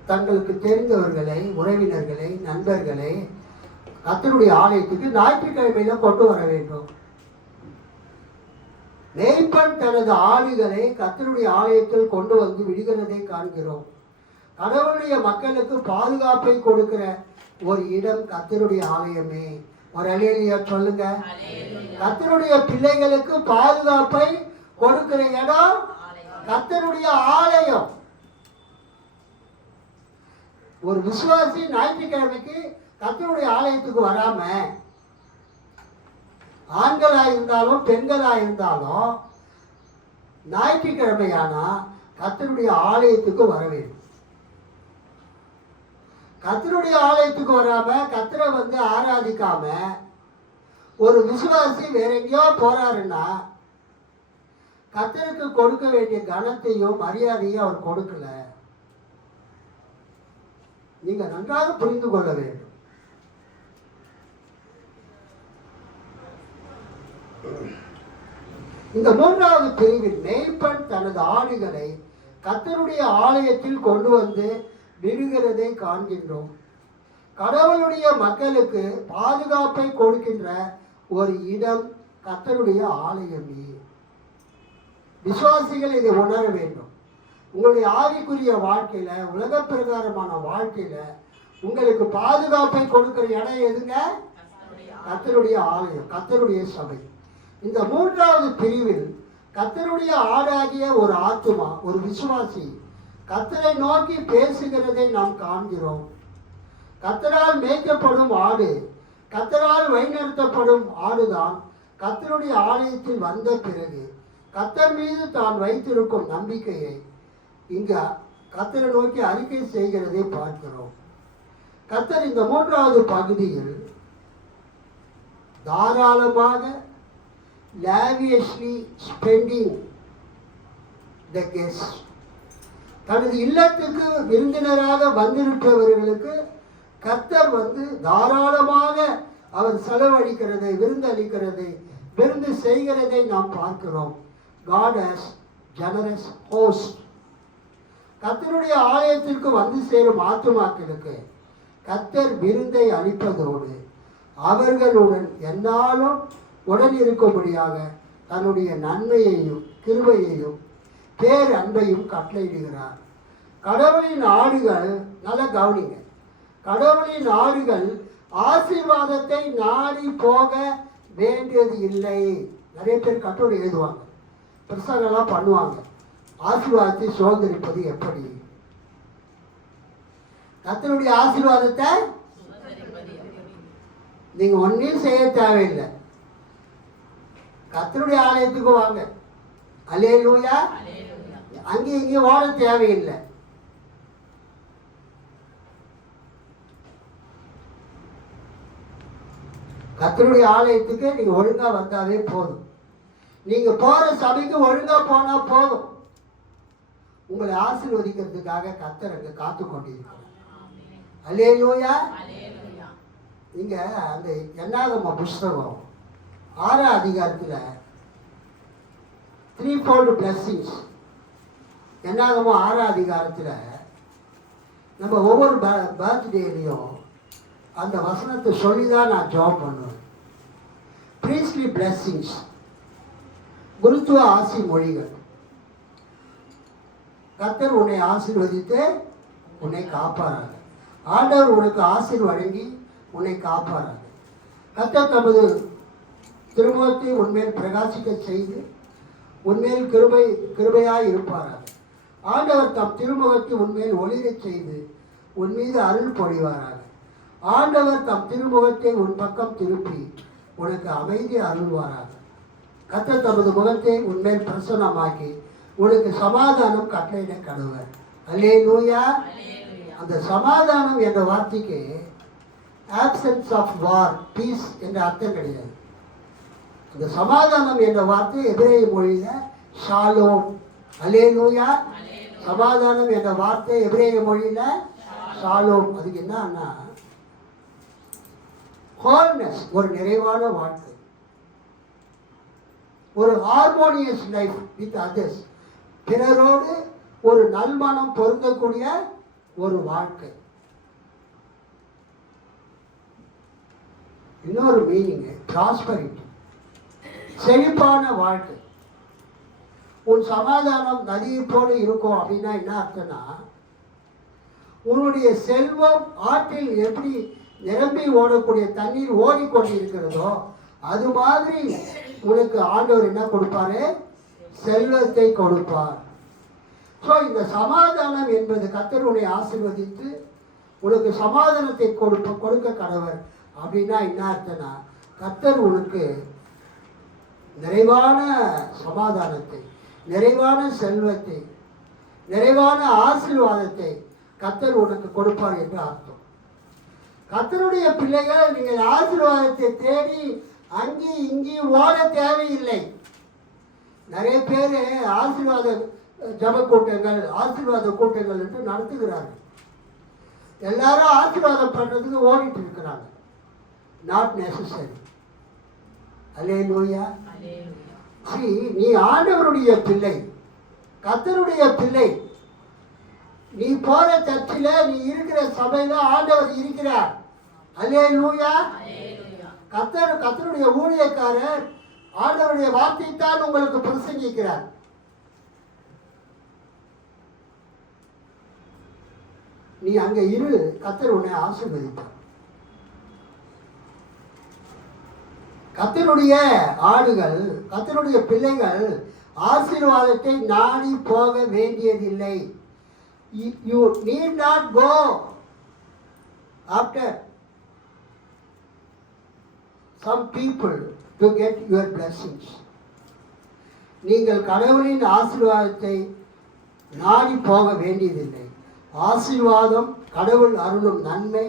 தங்களுக்கு தெரிந்தவர்களை, உறவினர்களை, நண்பர்களை கர்த்தருடைய ஆலயத்துக்கு ஞாயிற்றுக்கிழமையில கொண்டு வர வேண்டும். மேய்ப்பன் தனது ஆடுகளை கர்த்தருடைய ஆலயத்தில் கொண்டு வந்து விடுகிறதை காண்கிறோம். கடவுளுடைய மக்களுக்கு பாதுகாப்பை கொடுக்கிற ஒரு இடம் கர்த்தருடைய ஆலயமே. ஒரு அல்லேலூயா சொல்லுங்க. கர்த்தருடைய பிள்ளைகளுக்கு பாதுகாப்பை கொடுக்கிற இடம் கர்த்தருடைய ஆலயம். ஒரு விசுவாசி ஞாயிற்றுக்கிழமைக்கு கர்த்தருடைய ஆலயத்துக்கு வராம, ஆண்களா இருந்தாலும் பெண்களா இருந்தாலும் ஞாயிற்றுக்கிழமையானா கர்த்தருடைய ஆலயத்துக்கு வர வேண்டும். கர்த்தருடைய ஆலயத்துக்கு வராம, கர்த்தரை வந்து ஆராதிக்காம ஒரு விசுவாசி வேற எங்கேயோ போறாருன்னா கர்த்தருக்கு கொடுக்க வேண்டிய கனத்தையும் மரியாதையும் அவர் கொடுக்கல. நீங்க நன்றாக புரிந்து கொள்ள வேண்டும். இந்த 3வது பிரிவில் மேய்ப்பன் தனது ஆடுகளை கர்த்தருடைய ஆலயத்தில் கொண்டு வந்து விடுகிறதை காண்கின்றோம். கடவுளுடைய மக்களுக்கு பாதுகாப்பை கொடுக்கின்ற ஒரு இடம் கர்த்தருடைய ஆலயமே. விசுவாசிகள் இதை உணர வேண்டும். உங்களுடைய ஆவிக்குரிய வாழ்க்கையில, உலக பிரகாரமான வாழ்க்கையில உங்களுக்கு பாதுகாப்பை கொடுக்கிற இடம் எதுங்க? கர்த்தருடைய ஆலயம், கர்த்தருடைய சபை. இந்த 3வது பிரிவில் கர்த்தருடைய ஆடாகிய ஒரு ஆத்துமா, ஒரு விசுவாசி கர்த்தரை நோக்கி பேசுகிறதை நாம் காண்கிறோம். கர்த்தரால் மேய்க்கப்படும் ஆடு, கர்த்தரால் வழிநடத்தப்படும் ஆடுதான் கர்த்தருடைய ஆலயத்தில் வந்த பிறகு கர்த்தர் மீது தான் வைத்திருக்கும் நம்பிக்கையை இங்க கர்த்தரை நோக்கி அறிக்கை செய்கிறதை பார்க்கிறோம். கர்த்தர் இந்த 3வது பகுதியில் தாராளமாக lavishly spending the guests, தனது இல்லத்துக்கு விருந்தினராக வந்திருப்பவர்களுக்கு கர்த்தர் வந்து தாராளமாக அவர் செலவழிக்கிறதை, விருந்தளிக்கிறதை, விருந்து செய்கிறதை நாம் பார்க்கிறோம். God has generous host. கர்த்தருடைய ஆலயத்திற்கு வந்து சேரும் ஆத்துமாக்களுக்கு கர்த்தர் விருந்தை அளிப்பதோடு அவர்களுடன் எந்நாளும் உடன் இருக்கும்படியாக தன்னுடைய நன்மையையும் கிருபையையும் பேர் அன்பையும் கட்டளையிடுகிறார். கடவுளின் ஆடுகள், நல்ல கவனிங்க, கடவுளின் ஆடுகள் ஆசீர்வாதத்தை நாடி போக வேண்டியது இல்லை. நிறைய பேர் கட்டளை எழுதுவாங்க, பிரசங்கெல்லாம் பண்ணுவாங்க, ஆசீர்வாதத்தை சுதந்திரிப்பது எப்படி? கர்த்தருடைய ஆசீர்வாதத்தை நீங்க ஒன்றையும் செய்ய தேவையில்லை. கர்த்தருடைய ஆலயத்துக்கு வாங்க, அல்லேலூயா. அங்கேயும் இங்கேயும் ஓட தேவையில்லை. கர்த்தருடைய ஆலயத்துக்கு நீங்க ஒழுங்கா வந்தாவே போதும். நீங்க போற சபைக்கு ஒழுங்கா போனா போதும். உங்களை ஆசீர்வதிக்கிறதுக்காக கர்த்தர் அங்க காத்து கொண்டிருக்கிறார். அல்லேலூயா. இங்க அந்த என்னாகம புஸ்தகம் 6ஆம் அதிகாரத்துல 3-fold blessings, என்னாகமோ 6ஆம் அதிகாரத்துல நம்ம ஒவ்வொரு பர்த்டேலையும் அந்த வசனத்தை சொல்லி தான் நான் ஜாப் பண்ணுவேன். priestly blessings, குருத்துவ ஆசி மொழிகள். கர்த்தர் உன்னை ஆசீர்வதித்து உன்னை காப்பாராங்க. ஆண்டவர் உனக்கு ஆசீர் வழங்கி உன்னை காப்பாராங்க. கர்த்தர் தமது திருமுகத்தை உன்மேல் பிரகாசிக்க செய்து உன்மேல் கிருபையாய் இருப்பாராக. ஆண்டவர் தம் திருமுகத்தை உன்மேல் ஒளிரச் செய்து உன் மீது அருள் பொழிவாராக. ஆண்டவர் தம் திருமுகத்தை உன் பக்கம் திருப்பி உனக்கு அமைதி அருள்வாராக. கர்த்தர் தமது முகத்தை உன்மேல் பிரசன்னமாக்கி உனக்கு சமாதானம் கட்டளையிட கடவர். அல்லேலூயா. அந்த சமாதானம் என்ற வார்த்தைக்கு ஆப்சன்ஸ் ஆஃப் வார், பீஸ் என்ற அர்த்தம் கிடையாது. அந்த சமாதானம் என்ற வார்த்தை எபிரேய மொழியில ஷாலோம். அல்லேலூயா. சமாதானம் என்ற வார்த்தை எபிரேய மொழியில ஷாலோம். அதுக்கு என்னன்னா ஹோல்னஸ், ஒரு நிறைவான வாழ்க்கை, ஒரு ஹார்மோனியஸ் லைஃப் வித் அதர்ஸ், பிறரோடு ஒரு நல்மனம் பொருந்தக்கூடிய ஒரு வாழ்க்கை. இன்னொரு மீனிங் ப்ராஸ்பரிட்டி, செழிப்பான வாழ்க்கை. உன் சமாதானம் நதியை போல இருக்கும் அப்படின்னா என்ன அர்த்தம்னா, உன்னுடைய செல்வம் ஆற்றில் எப்படி நிரம்பி ஓடக்கூடிய தண்ணீர் ஓடிக்கொண்டிருக்கிறதோ அது மாதிரி உனக்கு ஆண்டவர் என்ன கொடுப்பாரு? செல்வத்தை கொடுப்பார். ஸோ இந்த சமாதானம் என்பது கர்த்தர் உன்னை ஆசீர்வதித்து உனக்கு சமாதானத்தை கொடுக்க கடவர் அப்படின்னா என்ன அர்த்தம்னா, கர்த்தர் உனக்கு நிறைவான சமாதானத்தை, நிறைவான செல்வத்தை, நிறைவான ஆசீர்வாதத்தை கர்த்தர் உனக்கு கொடுப்பார் என்று அர்த்தம். கர்த்தருடைய பிள்ளைகள், நீங்கள் ஆசீர்வாதத்தை தேடி அங்கி இங்கி ஓட தேவையில்லை. நிறைய பேர் ஆசீர்வாத ஜப கூட்டங்கள், ஆசீர்வாத கூட்டங்கள் என்று நடத்துகிறார்கள். எல்லாரும் ஆசீர்வாதம் பண்றதுக்கு ஓடிட்டு இருக்கிறாங்க. Not necessary. அல்லேலூயா. நீ ஆண்டவருடைய பிள்ளை, கர்த்தருடைய பிள்ளை. நீ போற சர்ச்சில், நீ இருக்கிற சபையில ஆண்டவர் இருக்கிறார். அல்லேலூயா. கர்த்தருடைய ஊழியக்காரர் ஆண்டவருடைய வார்த்தை தான் உங்களுக்கு பிரசங்கிக்கிறார். நீ அங்க இரு, கர்த்தர் உன்னை ஆசீர்வதிப்பார். கர்த்தருடைய ஆடுகள், கர்த்தருடைய பிள்ளைகள் ஆசீர்வாதத்தை நாடி போக வேண்டியதில்லை. You need not go after some people to get your blessings. நீங்கள் கடவுளின் ஆசீர்வாதத்தை நாடி போக வேண்டியதில்லை. ஆசீர்வாதம், கடவுள் அருளும் நன்மை,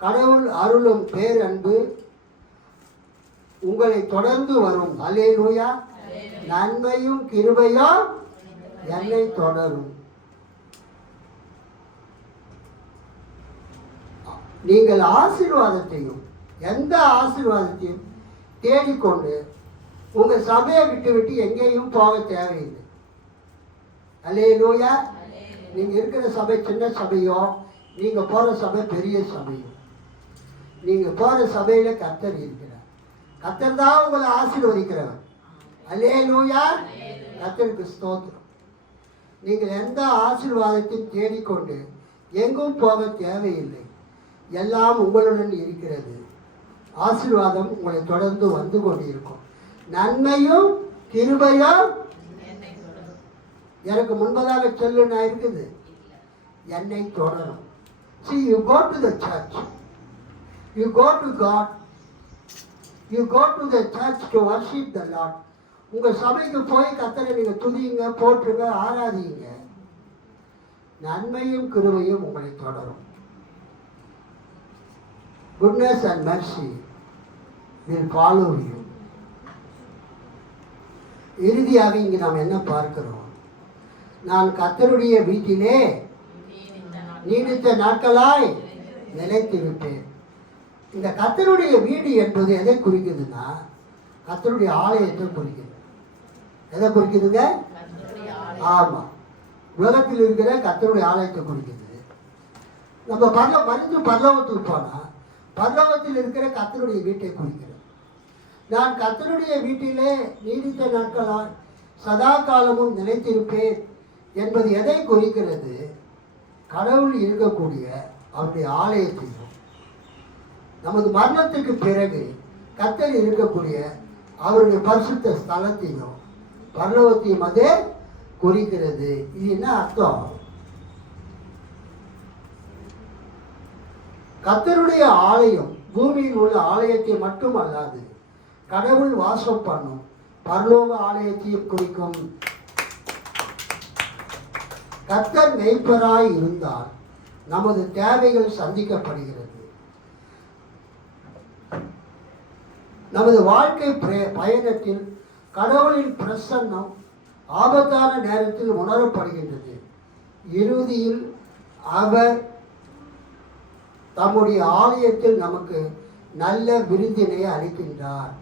கடவுள் அருளும் பேரன்பு உங்களை தொடர்ந்து வரும். அல்லேலூயா. நன்மையும் கிருபையும் என்னை தொடரும். நீங்கள் ஆசீர்வாதத்தையும் எந்த ஆசீர்வாதத்தையும் தேடிக்கொண்டு உங்க சபையை விட்டு எங்கேயும் போக தேவையில்லை. அல்லேலூயா. நீங்க இருக்கிற சபை சின்ன சபையோ, நீங்க போற சபை பெரிய சபையோ, நீங்க போற சபையில கர்த்தர் இருக்கிறார். கர்த்தர் தான் உங்களை ஆசீர்வதிக்கிறவர். அல்லேலூயா. கர்த்தருக்கு ஸ்தோத்திரம். நீங்கள் எந்த ஆசீர்வாதத்தையும் தேடிக்கொண்டு எங்கும் போக தேவையில்லை. எல்லாம் உங்களுடன் இருக்கிறது. ஆசீர்வாதம் உங்களை தொடர்ந்து வந்து கொண்டிருக்கும். நன்மையும் கிருபையும் எனக்கு முன்பதாக சொல்லுன்னா இருக்குது, என்னை தொடரும். See, you go to the church, you go to God, you go to the church to worship the Lord. உங்க சபைக்கு போய் கர்த்தரை நீங்க துதிங்க, போற்றுங்க, ஆராதிங்க. நன்மையும் கிருபையும் உங்களை தொடரும். Goodness and mercy will follow you. இறுதியாக இங்கு நாம் என்ன பார்க்கிறோம்? நான் கர்த்தருடைய வீட்டிலே நீடித்த நாட்களாய் நிலைத்திருப்பேன். இந்த கர்த்தருடைய வீடு என்பது எதை குறிக்குதுன்னா, கர்த்தருடைய ஆலயத்தை குறிக்குது. எதை குறிக்குதுங்க? ஆமாம், உலகத்தில் இருக்கிற கர்த்தருடைய ஆலயத்தை குறிக்குது. நம்ம மறித்து பரலோகத்துக்கு போனால் பரலோகத்தில் இருக்கிற கர்த்தருடைய வீட்டை குறிக்கிறது. நான் கர்த்தருடைய வீட்டிலே நீடித்த நாட்களால் சதா காலமும் நிலைத்திருப்பேன் என்பது எதை குறிக்கிறது? கடவுள் இருக்கக்கூடிய அவருடைய ஆலயத்தையும், நமது மரணத்துக்கு பிறகு கர்த்தர் இருக்கக்கூடிய அவருடைய பரிசுத்த ஸ்தலத்தையும் பரலோகத்தையும் அதே குறிக்கிறது. இது என்ன அர்த்தம்? கர்த்தருடைய ஆலயம் பூமியில் உள்ள ஆலயத்தை மட்டும் அல்லாது கடவுள் வாசம் பண்ணும் பரலோக ஆலயத்தையும் குறிக்கும். கர்த்தர் மெய்ப்பராய் இருந்தால் நமது தேவைகள் சந்திக்கப்படுகிறது. நமது வாழ்க்கை பயணத்தில் கடவுளின் பிரசன்னம் ஆபத்தான நேரத்தில் உணரப்படுகின்றது. இறுதியில் அவர் தம்முடைய ஆலயத்தில் நமக்கு நல்ல விருந்தினை அளிக்கின்றார்.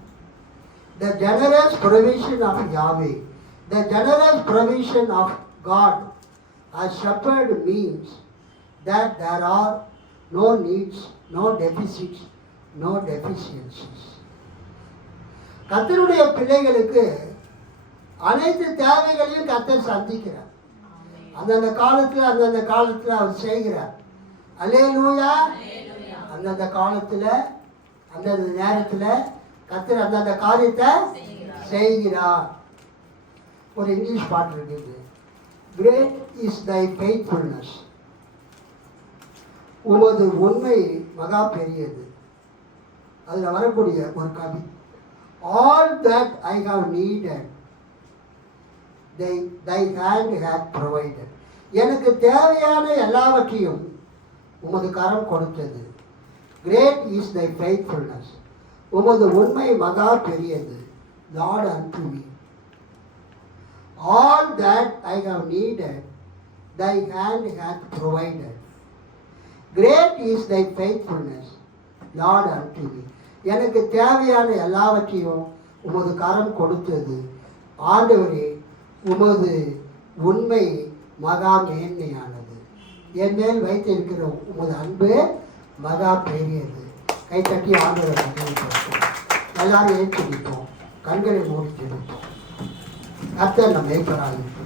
The generous provision of Yahweh, the generous provision of God as shepherd means that there are no needs, no deficits, no deficiencies. கர்த்தருடைய பிள்ளைகளுக்கு அனைத்து தேவைகளையும் கர்த்தர் சந்திக்கிறார். அந்தந்த காலத்தில் அவர் செய்கிறார். அல்லேலூயா. அந்தந்த காலத்தில் அந்தந்த நேரத்தில் கர்த்தர் அந்தந்த காரியத்தை செய்கிறார். ஒரு இங்கிலீஷ் பாட்டு இருக்குது, கிரேட் இஸ் தை ஃபெய்த்ஃபுல்னஸ், உமது உண்மை மகா பெரியது. அதில் வரக்கூடிய ஒரு கவி, all that I have needed thy hand hath provided. எனக்கு தேவையான எல்லாவற்றையும் உமது கரம் கொடுத்தது. Great is thy faithfulness, உமது உண்மை மகா பெரியது. Lord unto me, all that I have needed thy hand hath provided. Great is thy faithfulness, Lord unto me. எனக்கு தேவையான எல்லாவற்றையும் உமது கரம் கொடுத்தது. ஆண்டவரே, உமது உண்மை மகா மேன்மையானது. என் மேல் வைத்திருக்கிற உமது அன்பு மகா பெரியது. கைத்தட்டி ஆண்டவரை கட்டளைப்படுத்தும். எல்லாரும் ஏற்றி நிற்போம், கண்களை மூடி நிற்போம். கர்த்தர் நம் மேய்ப்பராக இருப்போம்.